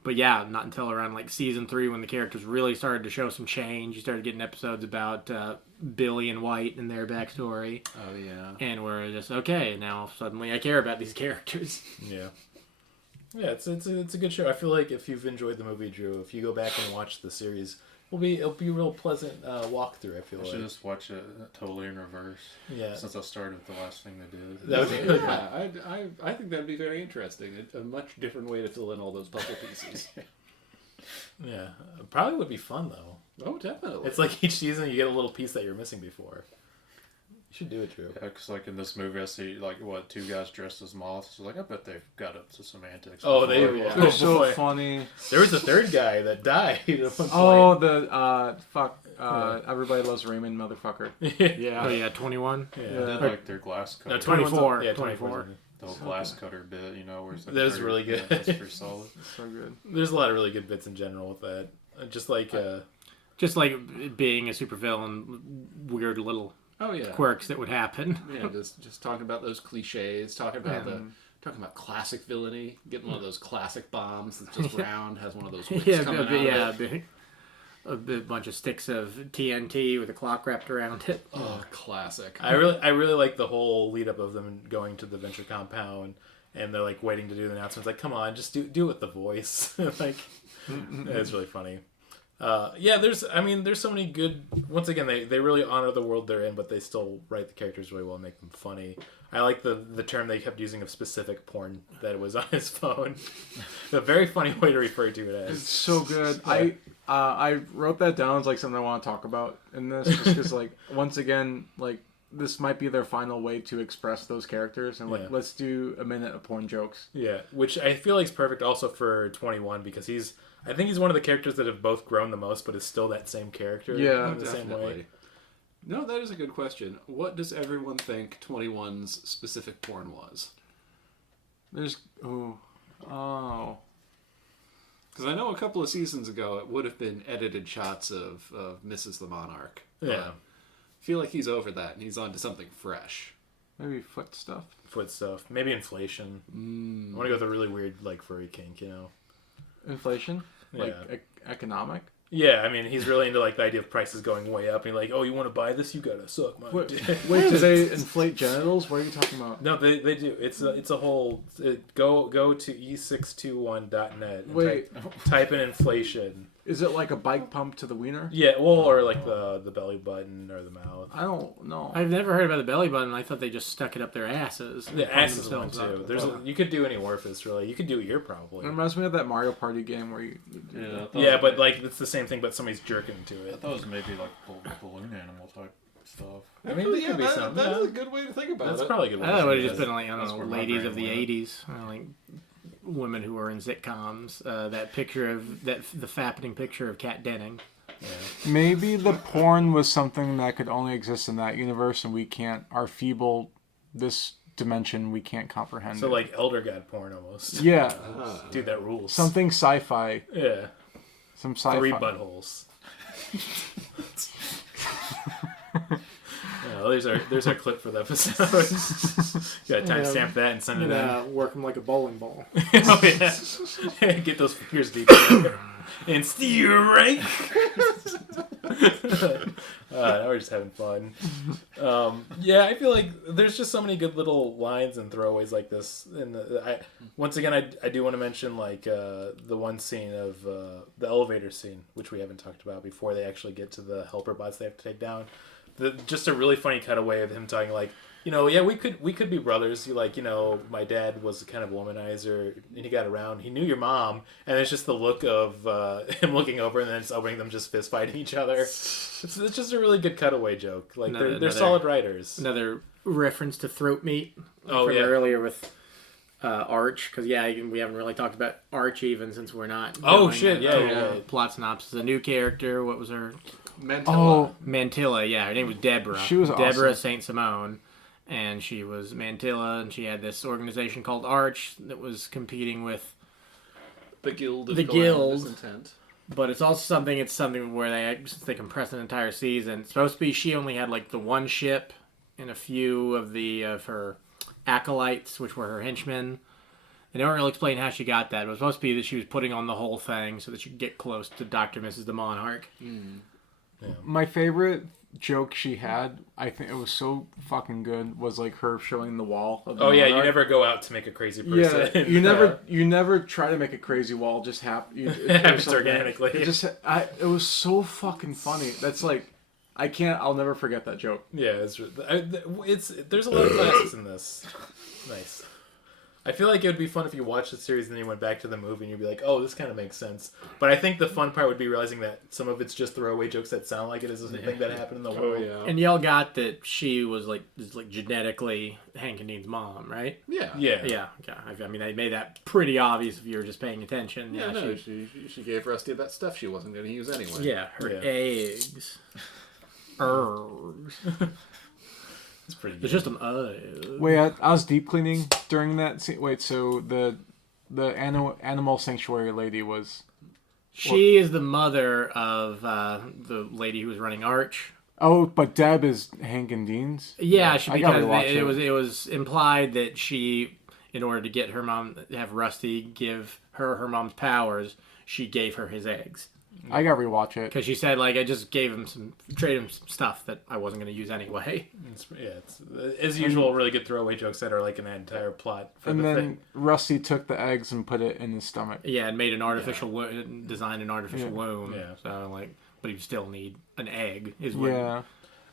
But not until around like season 3 when the characters really started to show some change. You started getting episodes about Billy and White and their backstory. Oh yeah. And we're just okay. Now suddenly I care about these characters. Yeah. Yeah, it's a good show. I feel like if you've enjoyed the movie, Drew, if you go back and watch the series, it'll be a real pleasant walkthrough. I feel like. I should just watch it totally in reverse. Yeah. Since I started with the last thing they did. That would be really yeah, I think that'd be very interesting. A much different way to fill in all those puzzle pieces. Yeah, probably would be fun though. Oh, definitely. It's like each season you get a little piece that you're missing before. You Should do it, Drew. Yeah, because like in this movie, I see like two guys dressed as moths. So, like I bet they've got up to some antics. Oh, They're so funny. There was a third guy that died at one Oh, point. Everybody Loves Raymond, motherfucker. Yeah. Oh yeah, 21. Yeah, they did like their glass cutter. No, 24. Yeah, 24. The whole glass cutter bit, where it's like that was really good. Yeah, that's pretty solid. So good. There's a lot of really good bits in general with that. Just like being a supervillain, weird little quirks that would happen. Yeah, just talking about those cliches, talking about classic villainy, getting one of those classic bombs that's just round, has one of those wicks coming out of it. A bunch of sticks of TNT with a clock wrapped around it. Oh, classic. I really like the whole lead up of them going to the venture compound, and they're like waiting to do the announcements. Like, come on, just do it with the voice. Like, it's really funny. There's so many good. Once again, they really honor the world they're in, but they still write the characters really well and make them funny. I like the term they kept using of specific porn that was on his phone. A very funny way to refer to it as. It's so good. Yeah. I wrote that down as like something I want to talk about in this, just because like once again like this might be their final way to express those characters, and like let's do a minute of porn jokes. Yeah, which I feel like is perfect also for 21 because I think he's one of the characters that have both grown the most, but is still that same character. Yeah, in the same way. No, that is a good question. What does everyone think 21's specific porn was? There's because I know a couple of seasons ago it would have been edited shots of Mrs. the Monarch. Yeah. I feel like he's over that and he's on to something fresh. Maybe foot stuff. Maybe inflation. I want to go with a really weird like furry kink, Inflation? Yeah. Like economic? Yeah, I mean, he's really into like the idea of prices going way up, and he's like, "Oh, you want to buy this? You gotta suck my dick." Wait, do they inflate genitals? What are you talking about? No, they do. It's a whole. Go to e621.net. Wait, type in inflation. Is it like a bike pump to the wiener? Yeah, well, or like the belly button or the mouth. I don't know. I've never heard about the belly button. I thought they just stuck it up their asses. The ass is one too. You could do any orifice really. You could do ear probably. It reminds me of that Mario Party game where you. Yeah, but like it's the same thing, but somebody's jerking to it. I thought it was maybe like balloon animal type stuff. I mean, there could be some. That is a good way to think about it. That's probably a good way. I thought it would have just been like, I don't know, ladies of the 80s. Like women who were in sitcoms. That picture of the fappening picture of Kat Denning. Yeah. Maybe the porn was something that could only exist in that universe, and we can't. Our feeble, this dimension, we can't comprehend. So like Elder God porn almost. Yeah, dude, that rules. Something sci-fi. Yeah. Some sci-fi. 3 buttholes. There's our clip for the episode. You gotta timestamp that and send it in. Work them like a bowling ball. Oh yeah. Get those fingers deep and steer right. Now we're just having fun. I feel like there's just so many good little lines and throwaways like this. And once again, I do want to mention like the one scene of the elevator scene, which we haven't talked about before they actually get to the helper bots they have to take down. Just a really funny cutaway of him talking like, we could be brothers. My dad was a kind of womanizer, and he got around. He knew your mom, and it's just the look of him looking over, and then it's opening them just fist fighting each other. It's just a really good cutaway joke. Like they're solid writers. Another reference to throat meat. From Earlier with Arch, because we haven't really talked about Arch even since we're not. Plot synopsis. A new character. What was her? Mantilla. Yeah, her name was Deborah. She was Deborah awesome. Saint Simone. And she was Mantilla, and she had this organization called Arch that was competing with the Guild of Intent. But it's also something where they compressed an entire season. It's supposed to be she only had like the one ship and a few of her acolytes, which were her henchmen. They don't really explain how she got that. It was supposed to be that she was putting on the whole thing so that she could get close to Dr. and Mrs. the Monarch. Mm. Yeah. My favorite joke she had, I think it was so fucking good, was like her showing the wall of the Monarch. You never go out to make a crazy person. Yeah, you never try to make a crazy wall. Just it happens organically. It was so fucking funny. That's like, I'll never forget that joke. Yeah, there's a lot of classics in this. Nice. I feel like it would be fun if you watched the series and then you went back to the movie and you'd be like, oh, this kind of makes sense. But I think the fun part would be realizing that some of it's just throwaway jokes that sound like it is a thing that happened in the world. Yeah. And y'all got that she was like genetically Hank and Dean's mom, right? Yeah. Yeah. I mean, they made that pretty obvious if you were just paying attention. Yeah, no, she gave Rusty that stuff she wasn't going to use anyway. Yeah, her eggs. Herbs. It's pretty good. It's just an egg. Wait, I was deep cleaning during that scene. Wait, so the animal sanctuary lady was... She is the mother of the lady who was running Arch. Oh, but Deb is Hank and Dean's? Yeah, because it was implied that she, in order to get her mom, have Rusty give her mom's powers, she gave her his eggs. I gotta rewatch it. Because she said, like, I just traded him some stuff that I wasn't going to use anyway. It's as usual, really good throwaway jokes that are like an entire plot for the thing. And then Rusty took the eggs and put it in his stomach. Yeah, and made an artificial designed an artificial womb. Yeah. So, like, but you still need an egg. Yeah.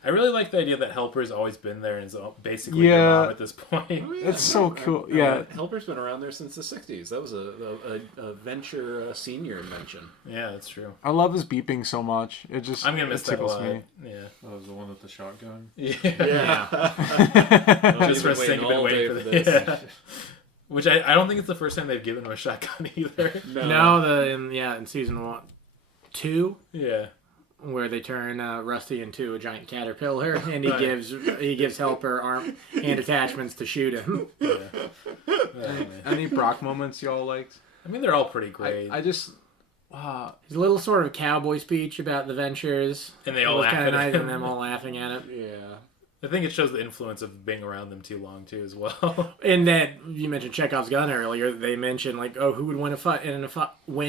I really like the idea that Helper's always been there and is basically your mom at this point. It's so cool. Yeah. Helper's been around there since the 60s. That was a Venture senior invention. Yeah, that's true. I love his beeping so much. I'm going to miss that a lot. Me. Yeah. That was the one with the shotgun? Yeah. Just for saying, been waiting for this. Yeah. Which I don't think it's the first time they've given him a shotgun either. No, in season 2. Yeah. Where they turn Rusty into a giant caterpillar, and he gives Helper hand attachments to shoot him. Yeah. Any Brock moments y'all liked? I mean, they're all pretty great. I just his little sort of cowboy speech about the Ventures, and they all laugh kind of at nice, him. and them all laughing at it. Yeah. I think it shows the influence of being around them too long too, as well. And that you mentioned Chekhov's gun earlier. They mentioned like, oh, who would win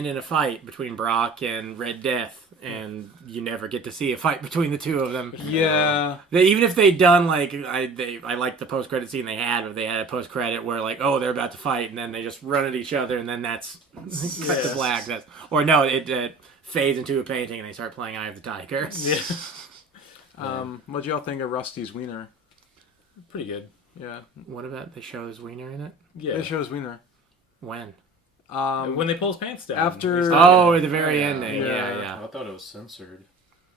in a fight between Brock and Red Death, and you never get to see a fight between the two of them. Yeah. Even if they'd done like I like the post credit scene they had, but they had a post credit where like, oh, they're about to fight, and then they just run at each other, and then that's cut to black. It fades into a painting, and they start playing Eye of the Tiger. Yeah. What'd y'all think of Rusty's wiener? Pretty good. Yeah. What about they show his wiener in it? Yeah. They show his wiener. When? When they pull his pants down. After... at the very ending. Yeah. I thought it was censored.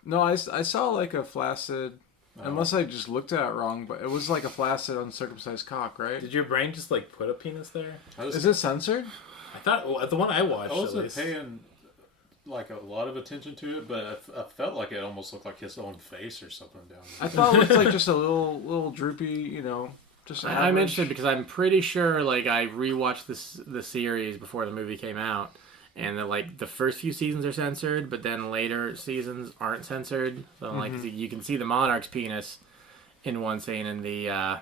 No, I saw like a flaccid... Unless I just looked at it wrong, but it was like a flaccid, uncircumcised cock, right? Did your brain just like put a penis there? Is it censored? I thought the one I watched. I wasn't paying like a lot of attention to it, but I felt like it almost looked like his own face or something down there. I thought it looked like just a little droopy, just. I'm interested because I'm pretty sure like I rewatched the series before the movie came out, and that like the first few seasons are censored, but then later seasons aren't censored. So like you can see the monarch's penis in one scene in the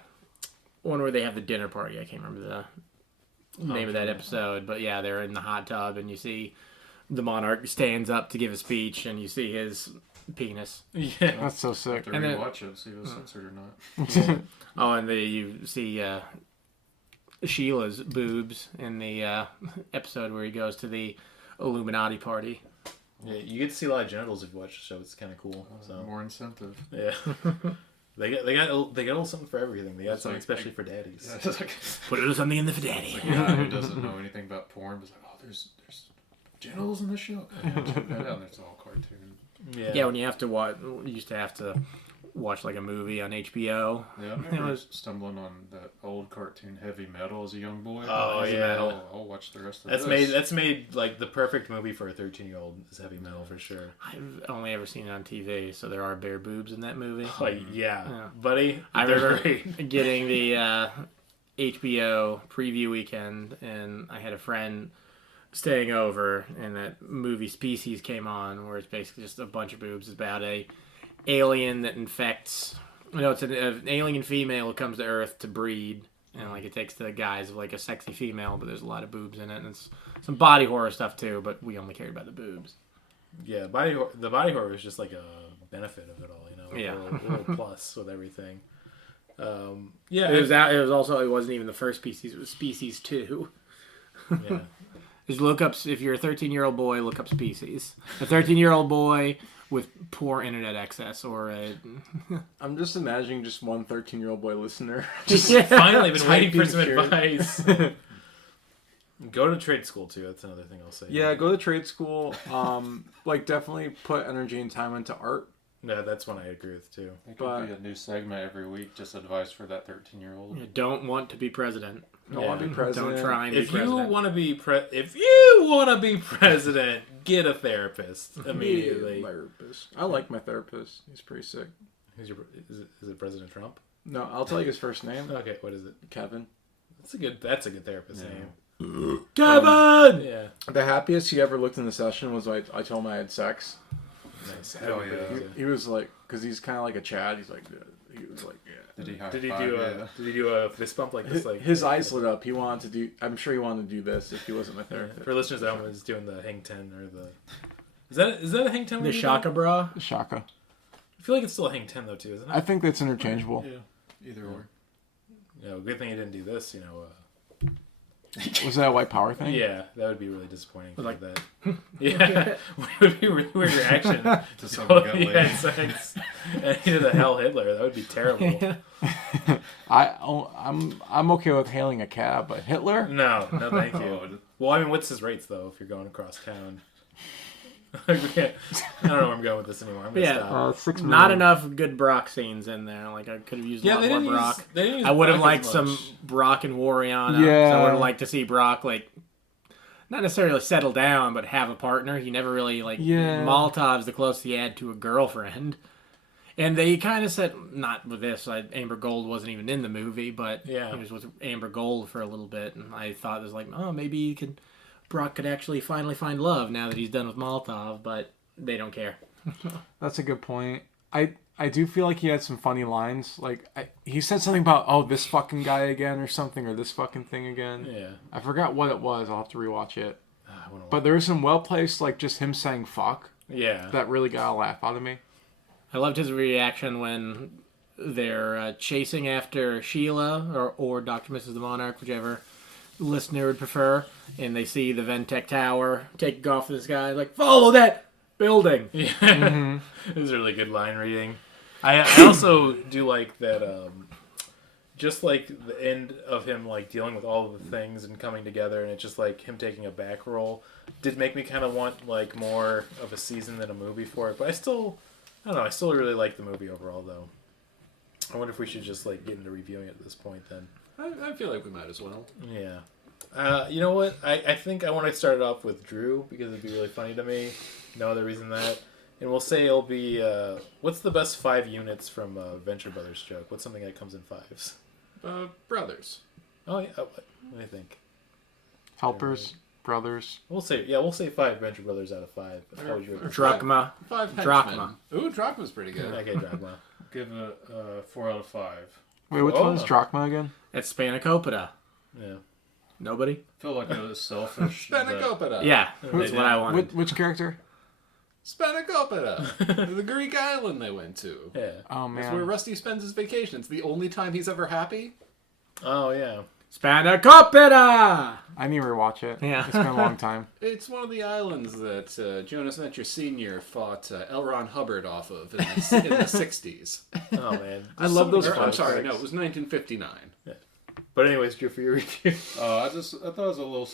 one where they have the dinner party. I can't remember the name of that episode, but yeah, they're in the hot tub and you see the monarch stands up to give a speech, and you see his penis. Yeah, that's so sick. And then watch it, see if it's censored or not. And then you see Sheila's boobs in the episode where he goes to the Illuminati party. Yeah, you get to see a lot of genitals if you watch the show. It's kind of cool. So more incentive. Yeah. They got a little something for everything. They got something especially for daddies. Yeah, put a little something in the for daddy. Like a guy who doesn't know anything about porn, but like, oh, there's genitals in the show. Check that out. It's all cartoon. Yeah, when you have to watch, you used to have to watch like a movie on HBO. Yeah, I remember stumbling on that old cartoon Heavy Metal as a young boy. Oh, Heavy Metal. I'll watch the rest of That's made like the perfect movie for a 13-year-old is Heavy Metal for sure. I've only ever seen it on TV, so there are bare boobs in that movie. Like, yeah. Buddy. I remember getting the HBO preview weekend, and I had a friend staying over, and that movie Species came on, where it's basically just a bunch of boobs. It's about a alien that infects. It's an alien female who comes to Earth to breed, and like it takes the guise of like a sexy female, but there's a lot of boobs in it, and it's some body horror stuff too. But we only cared about the boobs. Yeah, the body horror is just like a benefit of it all, Yeah, a little plus with everything. Yeah, it wasn't even the first Species. It was Species 2. Yeah. Just look up, if you're a 13-year-old boy, look up Species. A 13-year-old boy with poor internet access, or a... I'm just imagining just one 13-year-old boy listener. Finally been waiting for some advice. Go to trade school too. That's another thing I'll say. Yeah, go to trade school. Like definitely put energy and time into art. Yeah, that's one I agree with too. It could be a new segment every week, just advice for that 13-year-old. You don't want to be president. Don't want to be president. Don't try and be If president. you want to be president, get a therapist immediately. Therapist. I like my therapist. He's pretty sick. Is it President Trump? No, I'll tell you his first name. Okay, what is it? Kevin. That's a good therapist name. Kevin! Yeah. The happiest he ever looked in the session was I told him I had sex. Nice. Hell yeah. He was like, because he's kind of like a Chad. He was like, yeah. Did he do a fist bump like this? Like His eyes lit up. He wanted to do. I'm sure he wanted to do this if he wasn't my therapist. For listeners at home, is doing the hang ten or the. Is that a hang ten? The Shaka bra? Shaka. I feel like it's still a hang ten though too, isn't it? I think that's interchangeable. Yeah, either or. Good thing you didn't do this. Was that a white power thing? Yeah, that would be really disappointing. Like that. Yeah, what would be a really weird reaction To someone got he laid. had sex and he did a Hell Hitler. That would be terrible. I'm okay with hailing a cab, but Hitler? No, thank you. Well, I mean, what's his rates though? If you're going across town, I don't know where I'm going with this anymore. I'm gonna stop. Not enough good Brock scenes in there. Like, I could have used a lot more Brock. I would have liked some Brock and Warriana. Yeah. So I would have liked to see Brock, like, not necessarily settle down, but have a partner. He never really, like, Molotov's the closest he had to a girlfriend. And they kind of said, not with this, Amber Gold wasn't even in the movie, but he was with Amber Gold for a little bit. And I thought it was like, oh, maybe Brock could actually finally find love now that he's done with Molotov, but they don't care. That's a good point. I do feel like he had some funny lines. Like, he said something about, this fucking guy again or something, or this fucking thing again. Yeah. I forgot what it was. I'll have to rewatch it. But there was some well-placed, like, just him saying fuck. Yeah. That really got a laugh out of me. I loved his reaction when they're chasing after Sheila or Dr. Mrs. the Monarch, whichever listener would prefer, and they see the Ventec Tower take off this guy, like, follow that building. Yeah. It was a really good line reading. I also do like that, just like the end of him like dealing with all of the things and coming together, and it's just like him taking a back role did make me kind of want like more of a season than a movie for it. But I don't know, I still really like the movie overall though. I wonder if we should just like get into reviewing it at this point then. I feel like we might as well. Yeah. You know what? I think I want to start it off with Drew because it'd be really funny to me. No other reason than that. And we'll say it'll be, what's the best 5 units from Venture Brothers joke? What's something that comes in 5s? Brothers. Oh, yeah. What do you think? Helpers, brothers. We'll say 5 Venture Brothers out of 5. How would you agree? Drachma. 5 henchmen. Drachma. Ooh, Drachma's pretty good. Okay, Drachma. Give it a 4 out of 5. Wait, which one's Drachma again? It's Spanakopita. Yeah. Nobody? I feel like it was selfish. Spanakopita. Yeah, that's what I wanted. Which character? Spanakopita. The Greek island they went to. Yeah. Oh, That's where man. Rusty spends his vacation. It's the only time he's ever happy. Oh, yeah. Spanakopita! I need to rewatch it. Yeah. It's been a long time. It's one of the islands that Jonas Venture Sr. fought L. Ron Hubbard off of in the 60s. Oh, man. I love those I'm sorry, flashbacks. no, it was 1959. But anyways, Drew, for your review. I thought it was a little.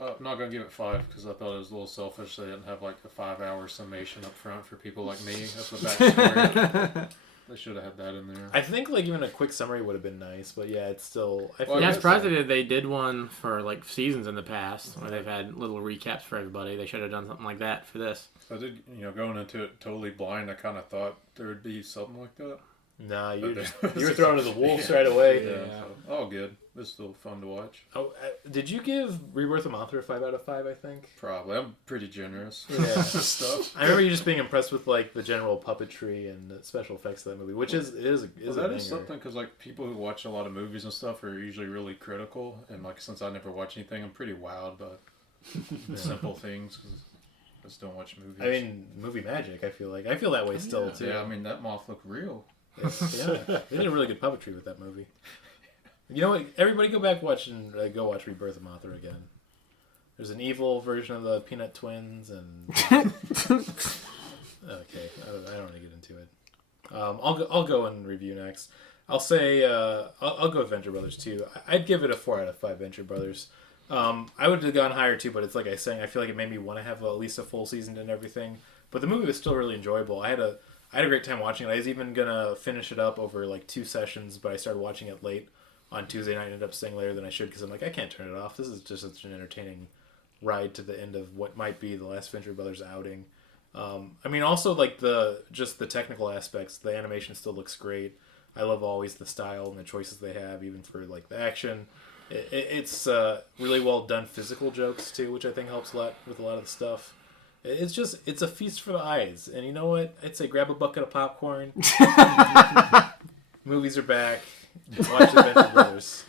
I'm not gonna give it 5 because I thought it was a little selfish. They didn't have like the 5-hour summation up front for people like me. That's the backstory. They should have had that in there. I think like even a quick summary would have been nice, but yeah, it's still. I feel Well, Yeah, I I'm guess surprised they did one for like seasons in the past where they've had little recaps for everybody. They should have done something like that for this. I did, going into it totally blind. I kind of thought there would be something like that. Nah, you were thrown to the wolves right away. Yeah. So, all good. It's still fun to watch. Oh, did you give Rebirth of Mothra a 5 out of 5? I think. Probably. I'm pretty generous. Yeah. Stuff. I remember you just being impressed with like the general puppetry and the special effects of that movie, which is That is something because like people who watch a lot of movies and stuff are usually really critical, and like since I never watch anything, I'm pretty wowed by simple things. Cause I just don't watch movies. I mean, movie magic. I feel that way still too. Yeah, I mean that moth looked real. Yeah, they did a really good puppetry with that movie. You know what? Everybody go back watch Rebirth of Mothra again. There's an evil version of the Peanut Twins, and okay, I don't want to get into it. I'll go and review next. I'll say I'll go with Venture Brothers too. I'd give it a 4 out of 5 Venture Brothers. I would have gone higher too, but it's like I was saying, I feel like it made me want to have at least a full season and everything. But the movie was still really enjoyable. I had a great time watching it. I was even gonna finish it up over like 2 sessions, but I started watching it late on Tuesday night. I ended up staying later than I should because I'm like, I can't turn it off. This is just such an entertaining ride to the end of what might be the last Venture Brothers outing. I mean, also like the technical aspects. The animation still looks great. I love always the style and the choices they have, even for like the action. It's really well done physical jokes too, which I think helps a lot with a lot of the stuff. It's a feast for the eyes. And you know what? I'd say grab a bucket of popcorn. Movies are back. Watch the Venture Brothers.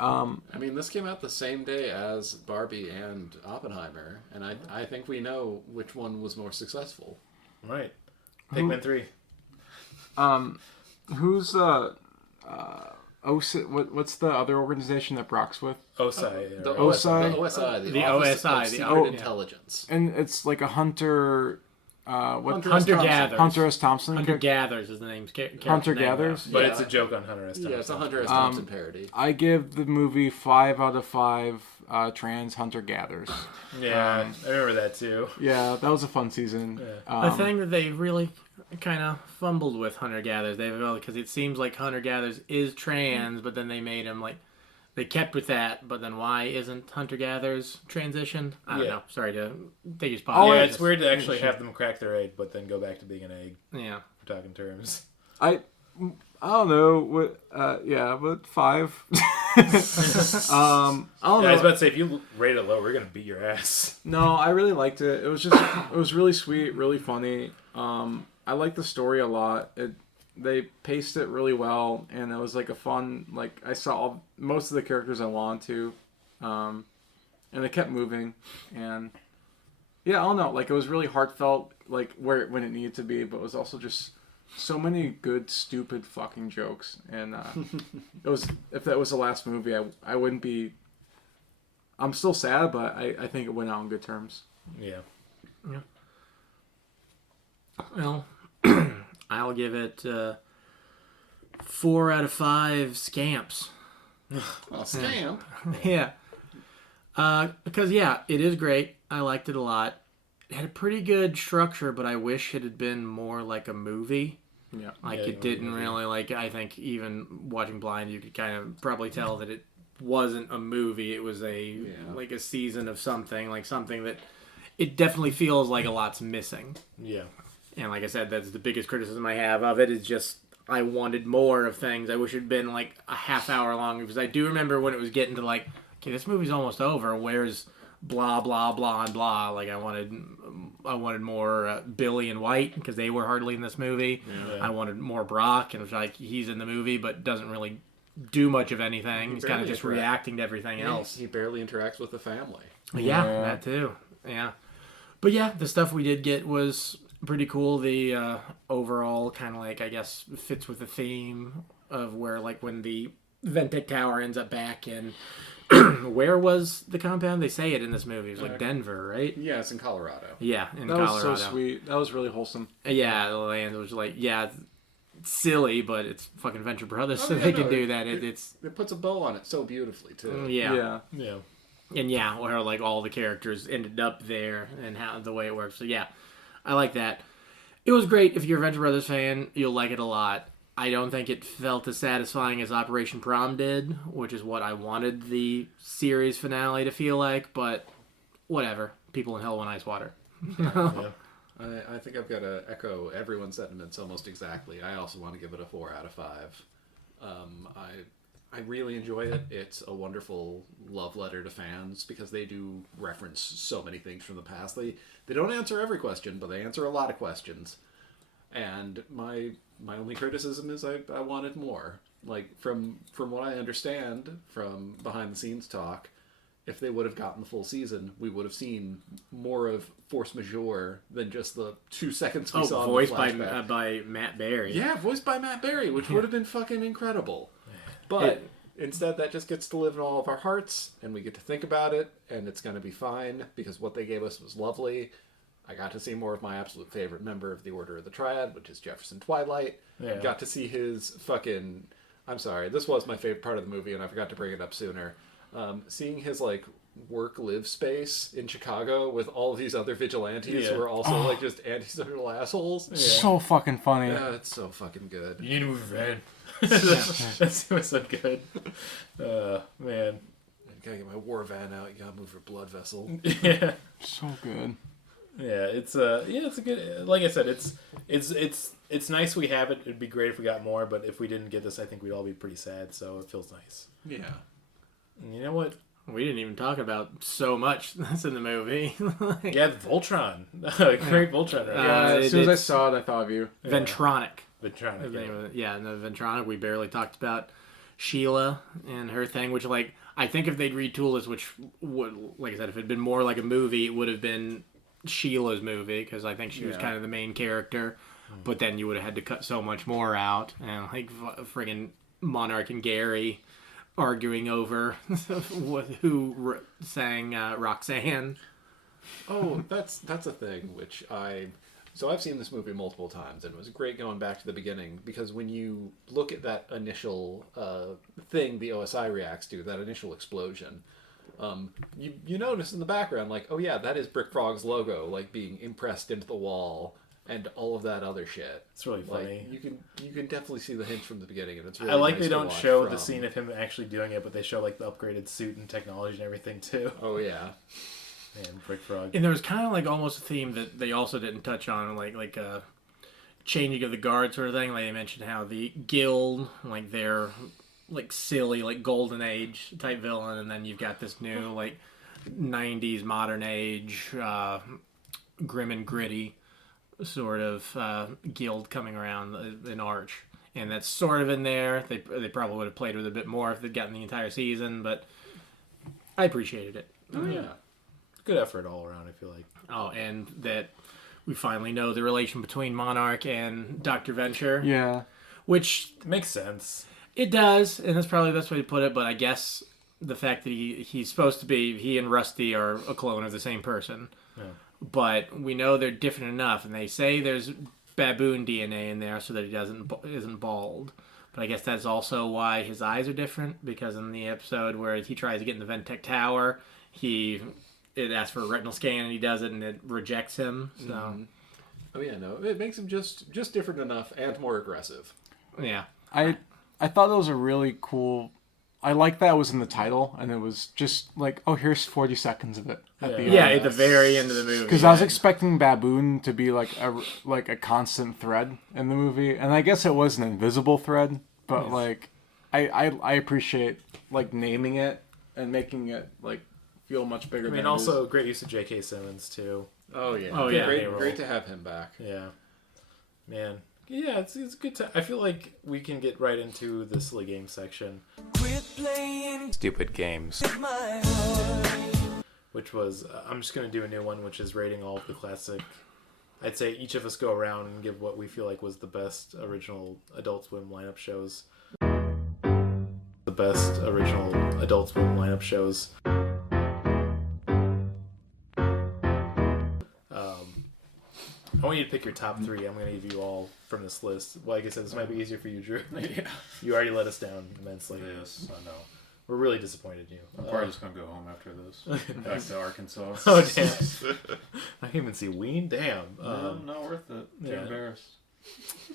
I mean, this came out the same day as Barbie and Oppenheimer, and I think we know which one was more successful. Right. Pikmin 3. Who's what's the other organization that Brock's with? OSI. The OSI? The Office of Secret Intelligence. And it's like a Hunter... Hunter Gatherers. Hunter S. Thompson. Hunter Gatherers is the name. Hunter Gatherers? But it's a joke on Hunter S. Thompson. Yeah, it's a Hunter S. Thompson parody. I give the movie 5 out of 5 trans Hunter Gatherers. Yeah, I remember that too. Yeah, that was a fun season. The thing that they really kind of fumbled with Hunter Gatherers, because it seems like Hunter Gatherers is trans, but then they made him like... They kept with that, but then why isn't Hunter Gatherers transitioned? I don't know. Sorry to take your spot. Yeah, it's weird to actually have them crack their egg, but then go back to being an egg. Yeah. For talking terms. I don't know what. But 5. I don't know. I was about to say, if you rate it low, we're gonna beat your ass. No, I really liked it. It was really sweet, really funny. I liked the story a lot. They paced it really well, and it was like a fun, like I saw most of the characters I wanted to, and it kept moving, and yeah, I don't know, like it was really heartfelt, like when it needed to be, but it was also just so many good, stupid fucking jokes, and it was, if that was the last movie, I wouldn't be, I'm still sad, but I think it went out on good terms. Yeah. Well, I'll give it 4 out of 5 scamps. Scamp? Yeah. Because, it is great. I liked it a lot. It had a pretty good structure, but I wish it had been more like a movie. Yeah. It didn't really, I think even watching Blind, you could kind of probably tell that it wasn't a movie. It was a season of something, like something that it definitely feels like a lot's missing. Yeah. And like I said, that's the biggest criticism I have of it, is just I wanted more of things. I wish it had been like a half hour long, because I do remember when it was getting to like, okay, this movie's almost over. Where's blah, blah, blah, and blah? Like I wanted more Billy and White, because they were hardly in this movie. Yeah. I wanted more Brock, and it was like he's in the movie but doesn't really do much of anything. He's kind of just reacting to everything else. He barely interacts with the family. Yeah, that too. Yeah. But yeah, the stuff we did get was pretty cool. The overall kind of like, I guess, fits with the theme of where, like, when the Ventec Tower ends up back in where was the compound? They say it in this movie. It was like Denver, right? Yeah, it's in Colorado. Yeah, in Colorado. That was so sweet. That was really wholesome. Yeah, the land was like, it's silly, but it's fucking Venture Brothers, so they can do that. It puts a bow on it so beautifully too. Yeah. And where like all the characters ended up there and how the way it works. So yeah, I like that. It was great. If you're a Venture Brothers fan, you'll like it a lot. I don't think it felt as satisfying as Operation Prom did, which is what I wanted the series finale to feel like, but whatever. People in hell want ice water. I think I've got to echo everyone's sentiments almost exactly. I also want to give it a 4 out of 5. I really enjoy it. It's a wonderful love letter to fans because they do reference so many things from the past. They don't answer every question, but they answer a lot of questions. And my only criticism is I wanted more. Like from what I understand from behind the scenes talk, if they would have gotten the full season, we would have seen more of Force Majeure than just the 2 seconds we saw. Voiced by Matt Berry. Yeah, voiced by Matt Berry, which would have been fucking incredible. But instead, that just gets to live in all of our hearts, and we get to think about it, and it's going to be fine, because what they gave us was lovely. I got to see more of my absolute favorite member of the Order of the Triad, which is Jefferson Twilight. Yeah. Got to see his fucking... I'm sorry, this was my favorite part of the movie, and I forgot to bring it up sooner. seeing his like work-live space in Chicago with all of these other vigilantes who are also like just antisocial assholes. Yeah. So fucking funny. Yeah, it's so fucking good. You need to move your van. That was so good. Man. You gotta get my war van out. You gotta move your blood vessel. Yeah. So good. Yeah, it's a good. Like I said, it's nice we have it. It'd be great if we got more, but if we didn't get this, I think we'd all be pretty sad. So it feels nice. Yeah. And you know what? We didn't even talk about so much that's in the movie. Yeah, Voltron. Great Voltron. Right? As soon as I saw it, I thought of you. Ventronic. Ventronic. Yeah, and the Ventronic, we barely talked about Sheila and her thing, which, like, I think if they'd retool this, which would, like I said, if it had been more like a movie, it would have been Sheila's movie, because I think she was kind of the main character. But then you would have had to cut so much more out. And, like, friggin' Monarch and Gary arguing over who sang Roxanne. Oh, that's a thing which So I've seen this movie multiple times, and it was great going back to the beginning, because when you look at that initial thing the OSI reacts to, that initial explosion, you notice in the background, like, oh yeah, that is Brick Frog's logo, like, being impressed into the wall, and all of that other shit. It's really funny. Like, you can definitely see the hints from the beginning, and it's really I like nice they to don't watch show the scene of him actually doing it, but they show, like, the upgraded suit and technology and everything, too. Oh, yeah. Man, Brick Frog. And there was kind of, like, almost a theme that they also didn't touch on, like changing of the guard sort of thing. Like, they mentioned how the guild, like, they're, like, silly, like, golden age type villain, and then you've got this new, like, 90s modern age grim and gritty sort of guild coming around in Arch, and that's sort of in there. They probably would have played with it a bit more if they'd gotten the entire season, but I appreciated it. Oh yeah, good effort all around, I feel like. Oh, and that we finally know the relation between Monarch and Dr. Venture. Yeah, which makes sense. It does, and that's probably the best way to put it. But I guess the fact that he's supposed to be, he and Rusty are a clone of the same person. Yeah. But we know they're different enough, and they say there's baboon DNA in there so that he isn't bald. But I guess that's also why his eyes are different, because in the episode where he tries to get in the Ventec Tower, it asks for a retinal scan, and he does it, and it rejects him. So, oh yeah, no, it makes him just different enough and more aggressive. Yeah, I thought that was a really cool. I like that it was in the title, and it was just like, oh, here's 40 seconds of it at the end. Yeah, at the very end of the movie. Because I was expecting Baboon to be like a constant thread in the movie, and I guess it was an invisible thread. But like, I appreciate like naming it and making it like feel much bigger. I mean, also great use of J.K. Simmons too. Oh yeah, oh yeah, great to have him back. Yeah, man. Yeah, it's good time. I feel like we can get right into the silly game section. Quit playing stupid games. Which was, I'm just going to do a new one, which is rating all of the classic. I'd say each of us go around and give what we feel like was the best original Adult Swim lineup shows. The best original Adult Swim lineup shows. I want you to pick your top three. I'm going to give you all from this list. Well, like I said, this might be easier for you, Drew. Yeah. You already let us down immensely. Yes, I know. We're really disappointed in you. I'm probably just going to go home after this. Back to Arkansas. Oh, damn. I can't even see Ween. Damn. No, not worth it. Too embarrassed.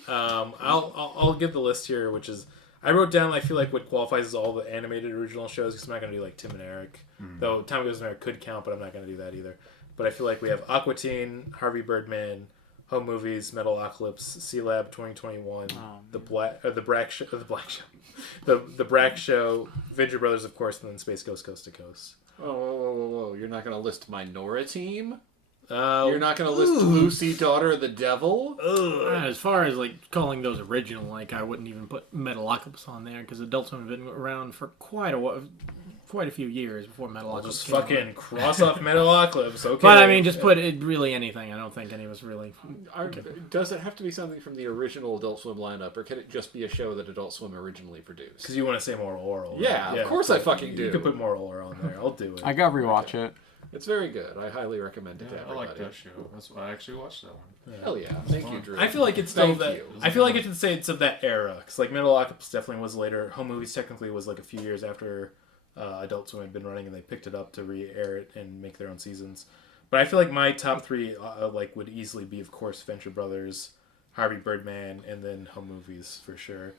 I'll give the list here, which is, I wrote down, I feel like what qualifies as all the animated original shows, because I'm not going to do like Tim and Eric. Though Time Goes and Eric could count, but I'm not going to do that either. But I feel like we have Aqua Teen, Harvey Birdman, Home Movies, Metalocalypse, C-Lab 2021, the Brack Show, the Brack Show, Venture Brothers, of course, and then Space Ghost Coast to Coast. Whoa. You're not going to list Minora Team? You're not going to list Lucy, Daughter of the Devil? As far as like calling those original, like I wouldn't even put Metalocalypse on there, because Adult Swim have been around for quite a few years before Metalocalypse. Just fucking cross off Metalocalypse, okay? But I mean, just put it really anything. I don't think any of us really. Does it have to be something from the original Adult Swim lineup, or can it just be a show that Adult Swim originally produced? Because you want to say more oral. Yeah, of course I fucking do. You could put more oral on there. I'll do it. I gotta rewatch it. It's very good. I highly recommend it to everybody. I like that show. That's why I actually watched that one. Yeah. Hell yeah. Thank you, Drew. I feel like it's still I feel like it's it's of that era. Because like Metalocalypse definitely was later. Home Movies technically was like a few years after Adult Swim had been running, and they picked it up to re-air it and make their own seasons. But I feel like my top three would easily be, of course, Venture Brothers, Harvey Birdman, and then Home Movies for sure.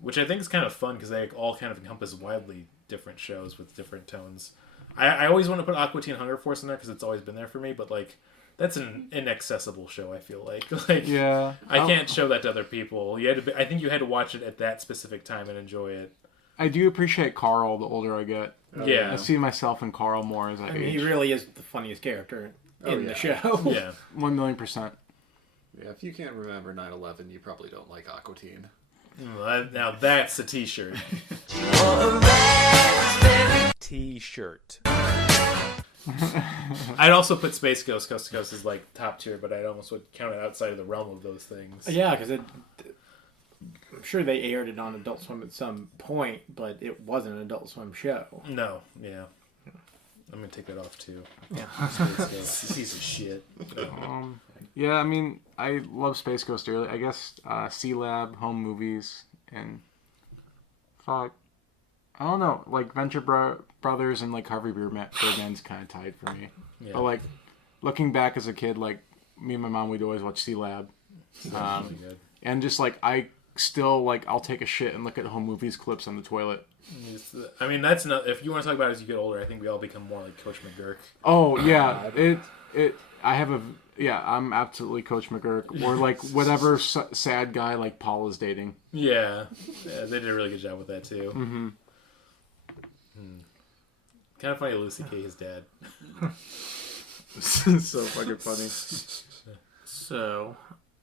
Which I think is kind of fun because they all kind of encompass wildly different shows with different tones. I always want to put Aqua Teen Hunger Force in there because it's always been there for me, but like that's an inaccessible show. I feel like yeah, I can't show that to other people. I think you had to watch it at that specific time and enjoy it. I do appreciate Carl the older I get. Yeah, I see myself in Carl more as I age. He really is the funniest character in the show. Yeah, 1,000,000%. Yeah, if you can't remember 9/11, you probably don't like Aqua Teen. Now that's a T-shirt. T-shirt. I'd also put Space Ghost Coast to Coast as like top tier, but I'd almost would count it outside of the realm of those things. Yeah, because I'm sure they aired it on Adult Swim at some point, but it wasn't an Adult Swim show. No, yeah. I'm gonna take that off too. Yeah. Space Ghost. Piece of shit. Yeah, I mean, I love Space Ghost early. I guess C-Lab, Home Movies, and fuck, I don't know, like Venture Brothers and like Harvey Birdman's kind of tied for me. Yeah. But like looking back as a kid, like me and my mom, we'd always watch C-Lab, and just like I still like I'll take a shit and look at Home Movies clips on the toilet. I mean, that's not. If you want to talk about it as you get older, I think we all become more like Coach McGurk. Oh yeah, I'm absolutely Coach McGurk, or like whatever sad guy like Paul is dating. Yeah, they did a really good job with that too. Mm-hmm. Kind of funny, Lucy Kay, his dad. So fucking funny. So,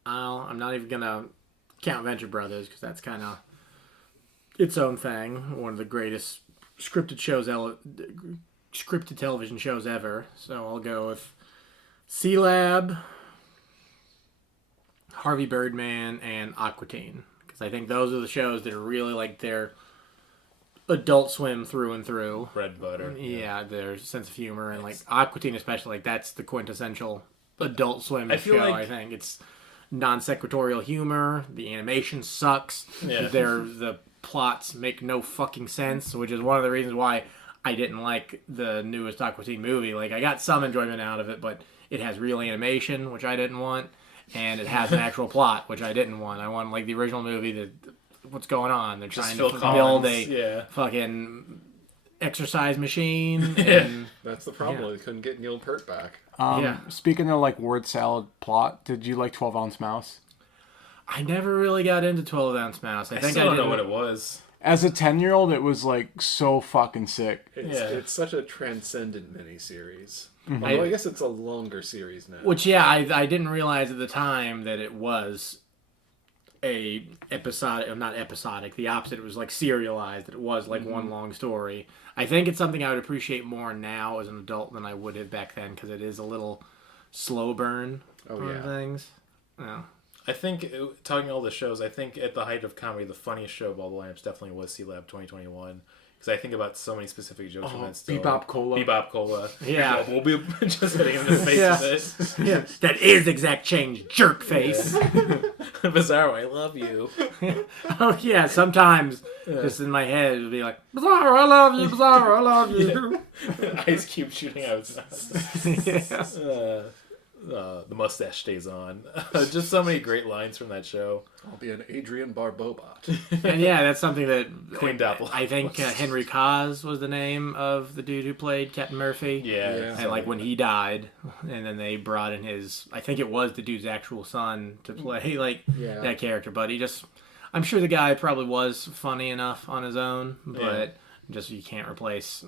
I'm not even gonna count Venture Brothers because that's kind of its own thing. One of the greatest scripted television shows ever. So I'll go with C-Lab, Harvey Birdman, and Aqua Teen because I think those are the shows that are really like their Adult Swim through and through. Bread and butter. Yeah, their sense of humor and like Aqua Teen especially, like that's the quintessential Adult Swim show. Like... I think it's non-sequitorial humor. The animation sucks. Yeah. The plots make no fucking sense, which is one of the reasons why I didn't like the newest Aqua Teen movie. Like I got some enjoyment out of it, but it has real animation, which I didn't want, and it has an actual plot, which I didn't want. I want like the original movie. What's going on? They're trying to build a fucking exercise machine. And, that's the problem. They couldn't get Neil Peart back. Speaking of like word salad plot, did you like 12-Ounce Mouse? I never really got into 12-Ounce Mouse. I think I don't know what it was. As a 10-year-old, it was like so fucking sick. It's such a transcendent miniseries. Mm-hmm. Although I guess it's a longer series now. Which, I didn't realize at the time that it was a episodic, not episodic, the opposite. It was like serialized. It was like one long story. I think it's something I would appreciate more now as an adult than I would have back then because it is a little slow burn on things. Yeah. I think, talking all the shows, I think at the height of comedy, the funniest show of all the lineups definitely was C-Lab 2021. Because I think about so many specific jokes from that still. Bebop Cola. Bebop Cola. Yeah. We'll be just hitting him in the face with it. Yeah. That is exact change, jerk face. Yeah. Bizarro, I love you. Oh, yeah. Sometimes, just in my head, it would be like, Bizarro, I love you. Bizarro, I love you. Ice Cube shooting out his mouth. The mustache stays on. Just so many great lines from that show. I'll be an Adrian Barbobot. And yeah, that's something that Queen Doppel. I think Henry Kaz was the name of the dude who played Captain Murphy. Yeah. And like when he died, and then they brought in I think it was the dude's actual son to play that character. But I'm sure the guy probably was funny enough on his own, but just you can't replace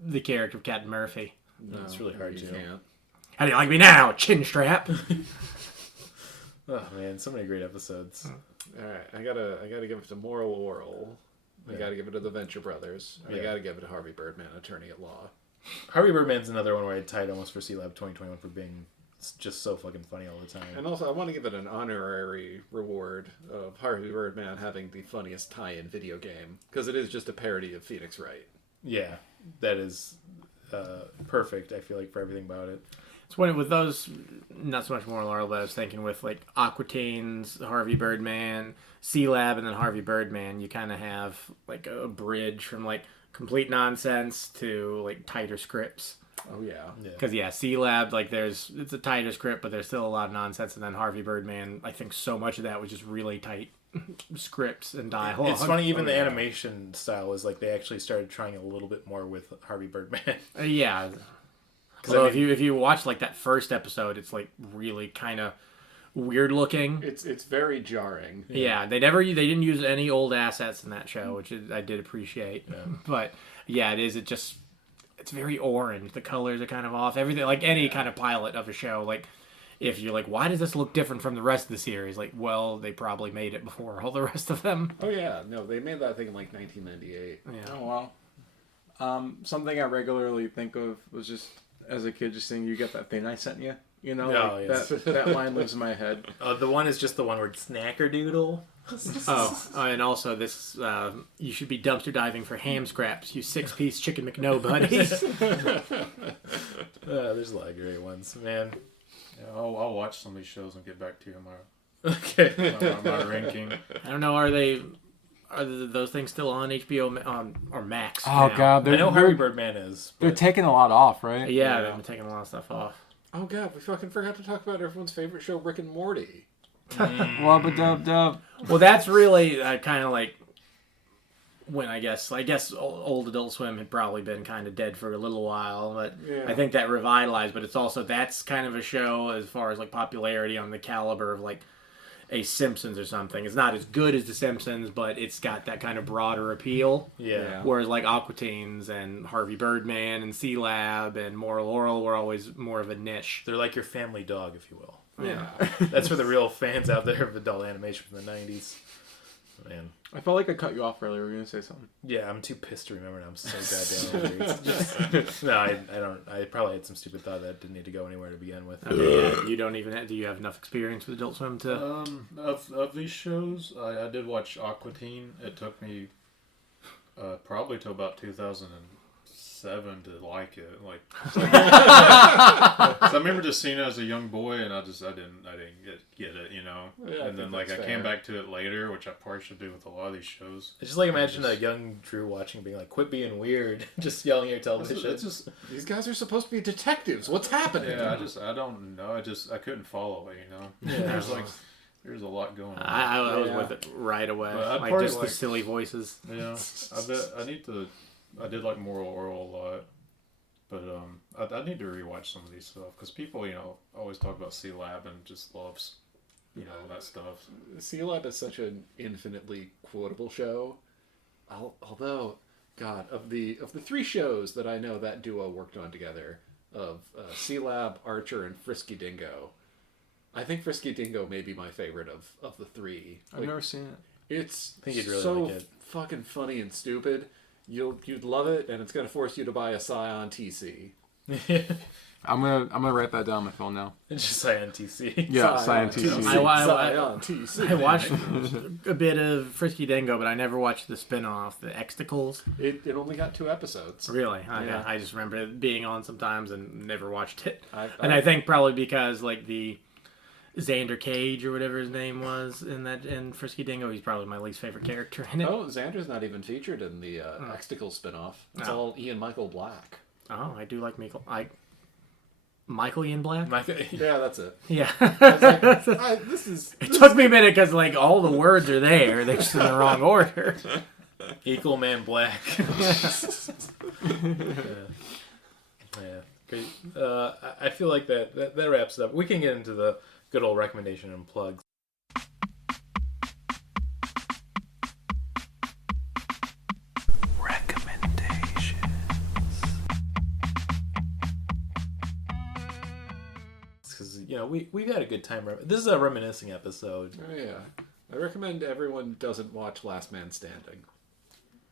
the character of Captain Murphy. No, it's really hard to. Can't. How do you like me now, chin strap? Oh man, so many great episodes. All right, I gotta give it to Moral Oral. I gotta give it to the Venture Brothers. I gotta give it to Harvey Birdman, Attorney at Law. Harvey Birdman's another one where I tied almost for C-Lab 2021 for being just so fucking funny all the time. And also, I want to give it an honorary reward of Harvey Birdman having the funniest tie-in video game because it is just a parody of Phoenix Wright. Yeah, that is perfect. I feel like for everything about it. It's when with those, not so much more Laurel, but I was thinking with like Aqua Teens, Harvey Birdman, C-Lab, and then Harvey Birdman, you kind of have like a bridge from like complete nonsense to like tighter scripts. Oh yeah. Because C-Lab, like it's a tighter script, but there's still a lot of nonsense. And then Harvey Birdman, I think so much of that was just really tight scripts and dialogue. It's funny, even the animation style is like they actually started trying a little bit more with Harvey Birdman. Yeah. So if you watch like that first episode, it's like really kind of weird looking. It's very jarring. Yeah, they didn't use any old assets in that show, which I did appreciate. Yeah. But yeah, it's very orange. The colors are kind of off. Everything, like any kind of pilot of a show, like if you're like, why does this look different from the rest of the series? Like, well, they probably made it before all the rest of them. Oh yeah, no, they made that thing in like 1998. Yeah. Oh wow. Something I regularly think of was just as a kid, just saying, "You get that thing I sent you." You know, that line lives in my head. The one is just the one word Snackerdoodle. And also this, you should be dumpster diving for ham scraps, you 6-piece chicken McNobuddies. There's a lot of great ones, man. Yeah, I'll watch some of these shows and get back to you tomorrow. Okay. My ranking. I don't know, are those things still on HBO or Max? Oh now? god, I know Harvey Birdman is. They're taking a lot off, right? Yeah, they've been taking a lot of stuff off. Oh god, we fucking forgot to talk about everyone's favorite show, Rick and Morty. Wubba dub dub. Well, that's really kind of like when I guess old Adult Swim had probably been kind of dead for a little while, but I think that revitalized. But it's also that's kind of a show as far as like popularity on the caliber of like a Simpsons or something. It's not as good as the Simpsons, but it's got that kind of broader appeal. Yeah. Whereas like Aqua Teens and Harvey Birdman and C-Lab and Moral Orel were always more of a niche. They're like your family dog, if you will. Yeah. That's for the real fans out there of adult animation from the 90s. Man. I felt like I cut you off earlier. Were you gonna say something? Yeah, I'm too pissed to remember now. I'm so goddamn hungry. No, I don't. I probably had some stupid thought that didn't need to go anywhere to begin with. You don't even do you have enough experience with Adult Swim to... Of these shows, I did watch Aqua Teen. It took me probably till about 2007 to like it. Like, so I remember just seeing it as a young boy, and I didn't get it, you know. Yeah, and then like I came back to it later, which I probably should do with a lot of these shows. It's just like imagine a young Drew watching, being like, "Quit being weird," just yelling at your television. It's just These guys are supposed to be detectives. What's happening? yeah. I don't know. I couldn't follow it, you know. Yeah. There's a lot going on. I was with it right away. But Like just the silly voices. Yeah, I did like Moral Orel a lot, but I need to rewatch some of these stuff because people, you know, always talk about C-Lab and just loves, you know, that stuff. C-Lab is such an infinitely quotable show. Although, God, of the 3 shows that I know that duo worked on together, of C-Lab, Archer, and Frisky Dingo, I think Frisky Dingo may be my favorite of the 3. I've never seen it. It's I think you'd really so like it. fucking funny and stupid. You'd love it, and it's gonna force you to buy a Scion TC. I'm gonna write that down on my phone now. It's just Scion TC. Yeah, Scion TC. TC. TC. I watched a bit of Frisky Dingo, but I never watched the spin-off, the Xticles. It only got 2 episodes. Really? Yeah. I just remember it being on sometimes and never watched it. And I think probably because like the Xander Cage or whatever his name was in Frisky Dingo, he's probably my least favorite character in it. Oh, Xander's not even featured in the Xticle spinoff. It's all Ian Michael Black. Oh, I do like Michael Ian Black? Yeah, that's it. Yeah. It took me a minute because like all the words are there. They're just in the wrong order. Equal Man Black. Yeah. Great. I feel like that wraps it up. We can get into the good old recommendation and plugs. Because we've had a good time. This is a reminiscing episode. Oh yeah, I recommend everyone doesn't watch Last Man Standing.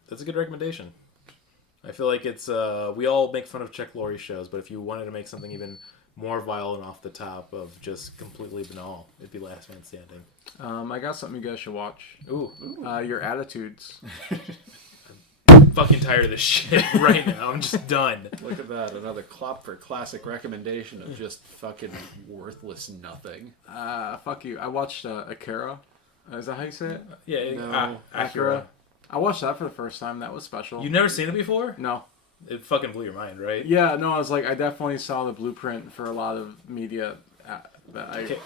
That's a good recommendation. I feel like it's we all make fun of Chuck Lorre shows, but if you wanted to make something even more vile and off the top of just completely banal, it'd be Last Man Standing. I got something you guys should watch. Ooh. Your Attitudes. I'm fucking tired of this shit right now. I'm just done. Look at that, another Klopfer classic recommendation of just fucking worthless nothing. Fuck you. I watched Akira. Is that how you say it? Yeah. No, Akira. I watched that for the first time. That was special. You've never seen it before? No. It fucking blew your mind, right? Yeah, no, I was like, I definitely saw the blueprint for a lot of media that I... Okay.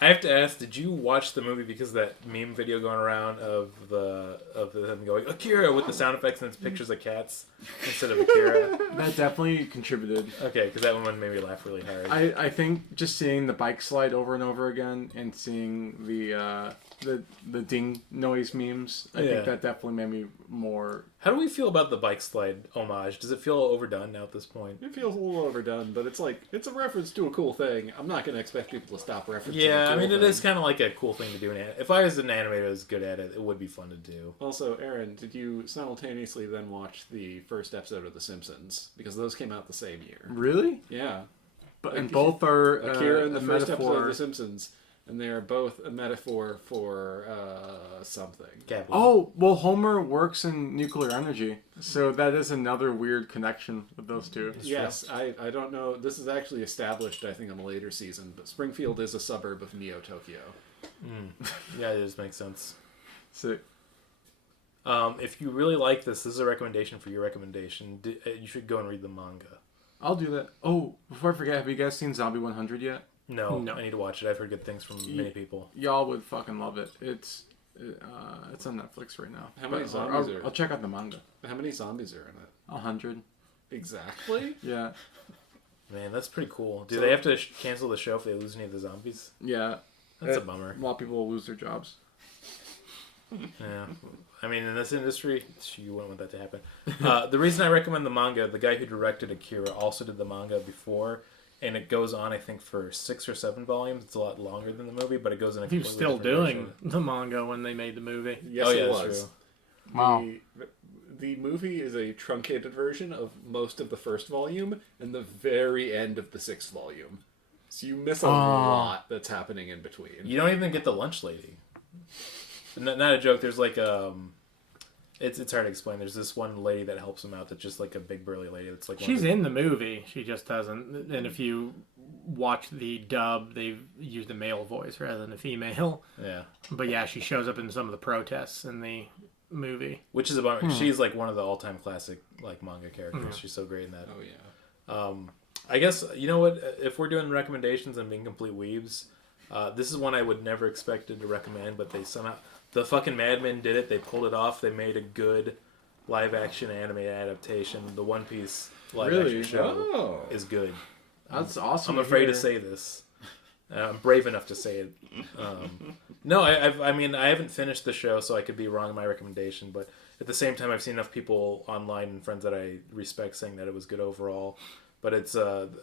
I have to ask, did you watch the movie because of that meme video going around of them going Akira with the sound effects and it's pictures of cats instead of Akira? That definitely contributed. Okay, because that one made me laugh really hard. I think just seeing the bike slide over and over again and seeing the ding noise memes, I think that definitely made me more... How do we feel about the bike slide homage? Does it feel overdone now at this point? It feels a little overdone, but it's like, it's a reference to a cool thing. I'm not going to expect people to stop referencing Yeah, a cool I mean, thing. it is kind of like a cool thing to do. If I was an animator that was good at it, it would be fun to do. Also, Aaron, did you simultaneously then watch the first episode of The Simpsons? Because those came out the same year. Really? Yeah. But and both are Akira and the a first episode metaphor. of The Simpsons. And they are both a metaphor for something. Capitalism. Oh, well, Homer works in nuclear energy, so that is another weird connection with those two. Yes, I don't know. This is actually established, I think, in a later season, but Springfield is a suburb of Neo-Tokyo. Yeah, it does make sense. So, If you really like this is a recommendation for your recommendation. You should go and read the manga. I'll do that. Oh, before I forget, have you guys seen Zombie 100 yet? No, I need to watch it. I've heard good things from many people. Y'all would fucking love it. It's on Netflix right now. How many But zombies are... I'll check out the manga. How many zombies are in it? 100. Exactly? Yeah. Man, that's pretty cool. Do they have to cancel the show if they lose any of the zombies? Yeah. That's a bummer. A lot of people will lose their jobs. Yeah. I mean, in this industry, you wouldn't want that to happen. The reason I recommend the manga, the guy who directed Akira also did the manga before, and it goes on, I think, for 6 or 7 volumes. It's a lot longer than the movie, but it goes in a He was completely still different doing direction. the manga when they made the movie. Yes, Oh, yeah, it that's was. true. Wow. The movie is a truncated version of most of the first volume and the very end of the 6th volume. So you miss a lot that's happening in between. You don't even get the lunch lady. Not a joke. There's like it's hard to explain. There's this one lady that helps him out. That's just like a big burly lady. That's like She's in the movie. She just doesn't. And if you watch the dub, they've used a male voice rather than a female. Yeah. But yeah, she shows up in some of the protests in the movie. Which is about she's like one of the all-time classic like manga characters. She's so great in that. Oh, yeah. I guess you know what? If we're doing recommendations and being complete weebs, this is one I would never expected to recommend, but they somehow the fucking Mad Men did it. They pulled it off. They made a good live-action anime adaptation. The One Piece live-action show is good. That's awesome. I'm afraid to say this. I'm brave enough to say it. No, I mean, I haven't finished the show, so I could be wrong in my recommendation. But at the same time, I've seen enough people online and friends that I respect saying that it was good overall. But it's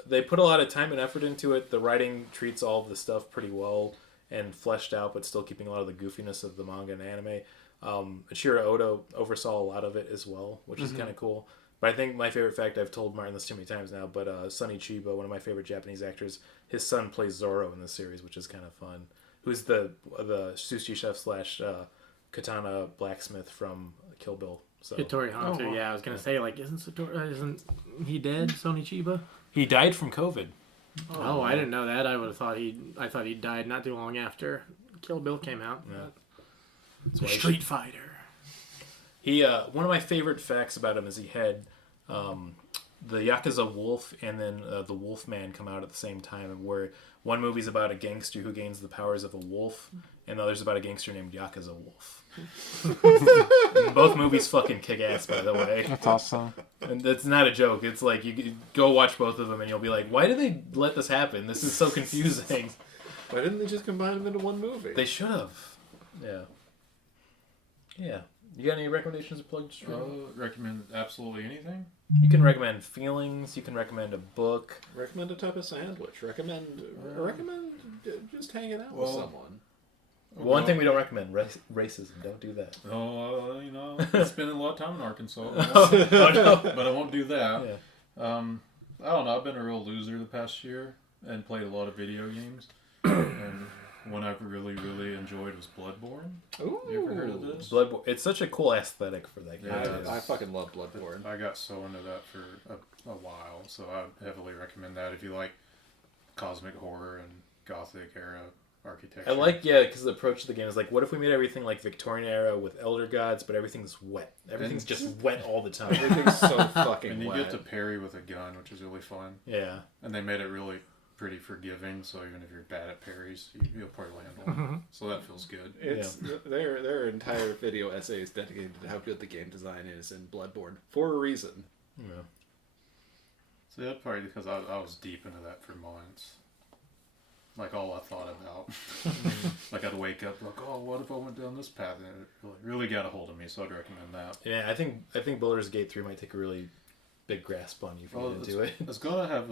they put a lot of time and effort into it. The writing treats all of the stuff pretty well and fleshed out, but still keeping a lot of the goofiness of the manga and anime. Ishiro Oda oversaw a lot of it as well, which is kind of cool. But I think my favorite fact, I've told Martin this too many times now, but Sonny Chiba, one of my favorite Japanese actors, his son plays Zoro in the series, which is kind of fun. Who's the sushi chef slash katana blacksmith from Kill Bill. So Hitori Hanzo, yeah, I was gonna say, like, isn't he dead, Sony Chiba? he died from COVID. Oh, I didn't know that. I would have thought I thought he died not too long after Kill Bill came out. Yeah. Street Fighter. He one of my favorite facts about him is he had the Yakuza Wolf and then the Wolf Man come out at the same time, where one movie's about a gangster who gains the powers of a wolf, and the other's about a gangster named Yakuza Wolf. Both movies fucking kick ass, by the way. That's awesome. And that's not a joke. It's like you go watch both of them and you'll be like, why did they let this happen? This is so confusing. Why didn't they just combine them into one movie? They should have. Yeah. Yeah. You got any recommendations or plugs? Recommend absolutely anything. You can recommend feelings. You can recommend a book. Recommend a type of sandwich. Recommend just hanging out with Well, someone. One thing we don't recommend: racism. Don't do that. Oh, spending a lot of time in Arkansas, Oh, no. but I won't do that. Yeah. I don't know. I've been a real loser the past year and played a lot of video games. And one I've really, really enjoyed was Bloodborne. Ooh. You ever heard of this? Bloodborne. It's such a cool aesthetic for that game. Yeah. I fucking love Bloodborne. I got so into that for a while, so I heavily recommend that if you like cosmic horror and gothic era architecture. I like, because the approach to the game is like, what if we made everything like Victorian era with elder gods, but everything's wet. Everything's just wet all the time. Everything's so fucking and you wet. get to parry with a gun, which is really fun. Yeah. And they made it really pretty forgiving, so even if you're bad at parries, you'll probably land one. So that feels good. It's there are entire video essays dedicated to how good the game design is in Bloodborne for a reason. Yeah. So that's probably because I was deep into that for months. Like all I thought about. Like I'd wake up like, oh, what if I went down this path? And it really got a hold of me, so I'd recommend that. Yeah, I think Baldur's Gate 3 might take a really big grasp on you if you get into it. It's going to have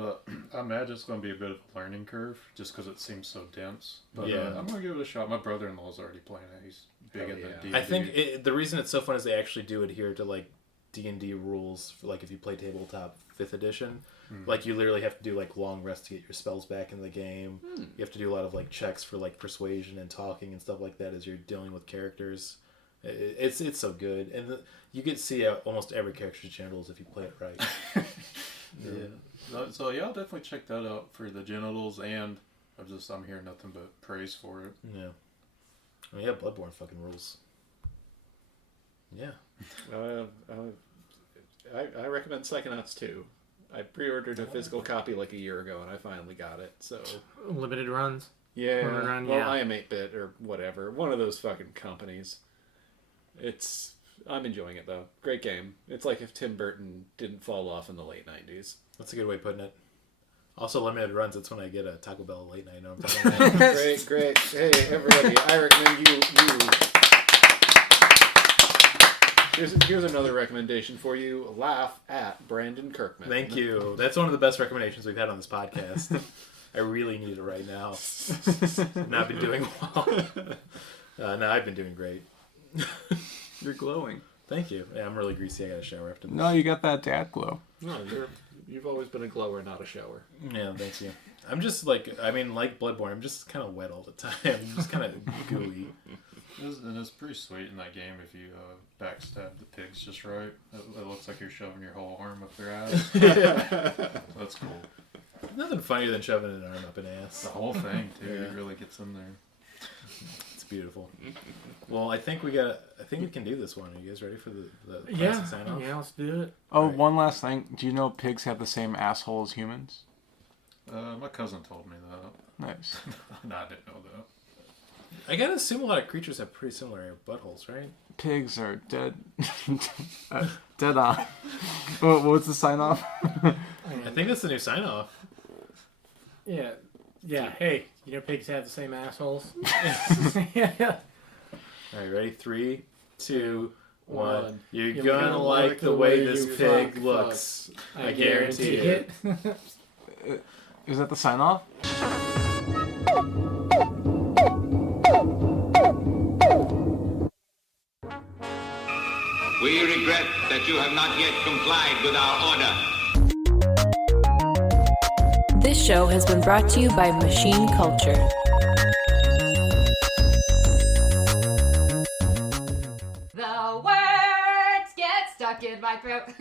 I imagine it's going to be a bit of a learning curve just because it seems so dense. But yeah. I'm going to give it a shot. My brother-in-law's already playing it. He's big into D&D. I think the reason it's so fun is they actually do adhere to like D&D rules for, like if you play tabletop 5th edition. Like you literally have to do like long rests to get your spells back in the game. You have to do a lot of like checks for like persuasion and talking and stuff like that as you're dealing with characters. It's so good, and you get to see almost every character's genitals if you play it right. So I'll definitely check that out for the genitals, and I'm hearing nothing but praise for it. Yeah. I mean, yeah, Bloodborne fucking rules. Yeah. I recommend Psychonauts 2. I pre-ordered a physical copy like a year ago, and I finally got it. So limited runs. Yeah. Run, well, I am 8-bit or whatever. One of those fucking companies. I'm enjoying it though. Great game. It's like if Tim Burton didn't fall off in the late 90s. That's a good way of putting it. Also, limited runs. That's when I get a Taco Bell late night. You know what I'm talking about? Great. Hey, everybody. I recommend you. Here's another recommendation for you. Laugh at Brandon Kirkman. Thank you. That's one of the best recommendations we've had on this podcast. I really need it right now. Not been doing well. No, I've been doing great. You're glowing. Thank you. Yeah, I'm really greasy. I got to shower after this. No, you got that dad glow. No, you've always been a glower, not a shower. Yeah, thank you. I'm just like Bloodborne, I'm just kind of wet all the time. I'm just kind of gooey. And it's pretty sweet in that game if you backstab the pigs just right. It looks like you're shoving your whole arm up their ass. That's cool. Nothing funnier than shoving an arm up an ass. The whole thing, too. It really gets in there. It's beautiful. Well, I think we can do this one. Are you guys ready for the classic sign off? Yeah, let's do it. Oh, right. One last thing. Do you know pigs have the same asshole as humans? My cousin told me that. Nice. No, I didn't know that. I gotta assume a lot of creatures have pretty similar buttholes, right? Pigs are dead. Dead on. What's the sign off? I think that's the new sign off. Yeah. Yeah. Hey, you know pigs have the same assholes. Yeah. All right, ready? 3, 2, 1. You're gonna like the way this pig looks. I guarantee it. Is that the sign off? We regret that you have not yet complied with our order. This show has been brought to you by Machine Culture. The words get stuck in my throat.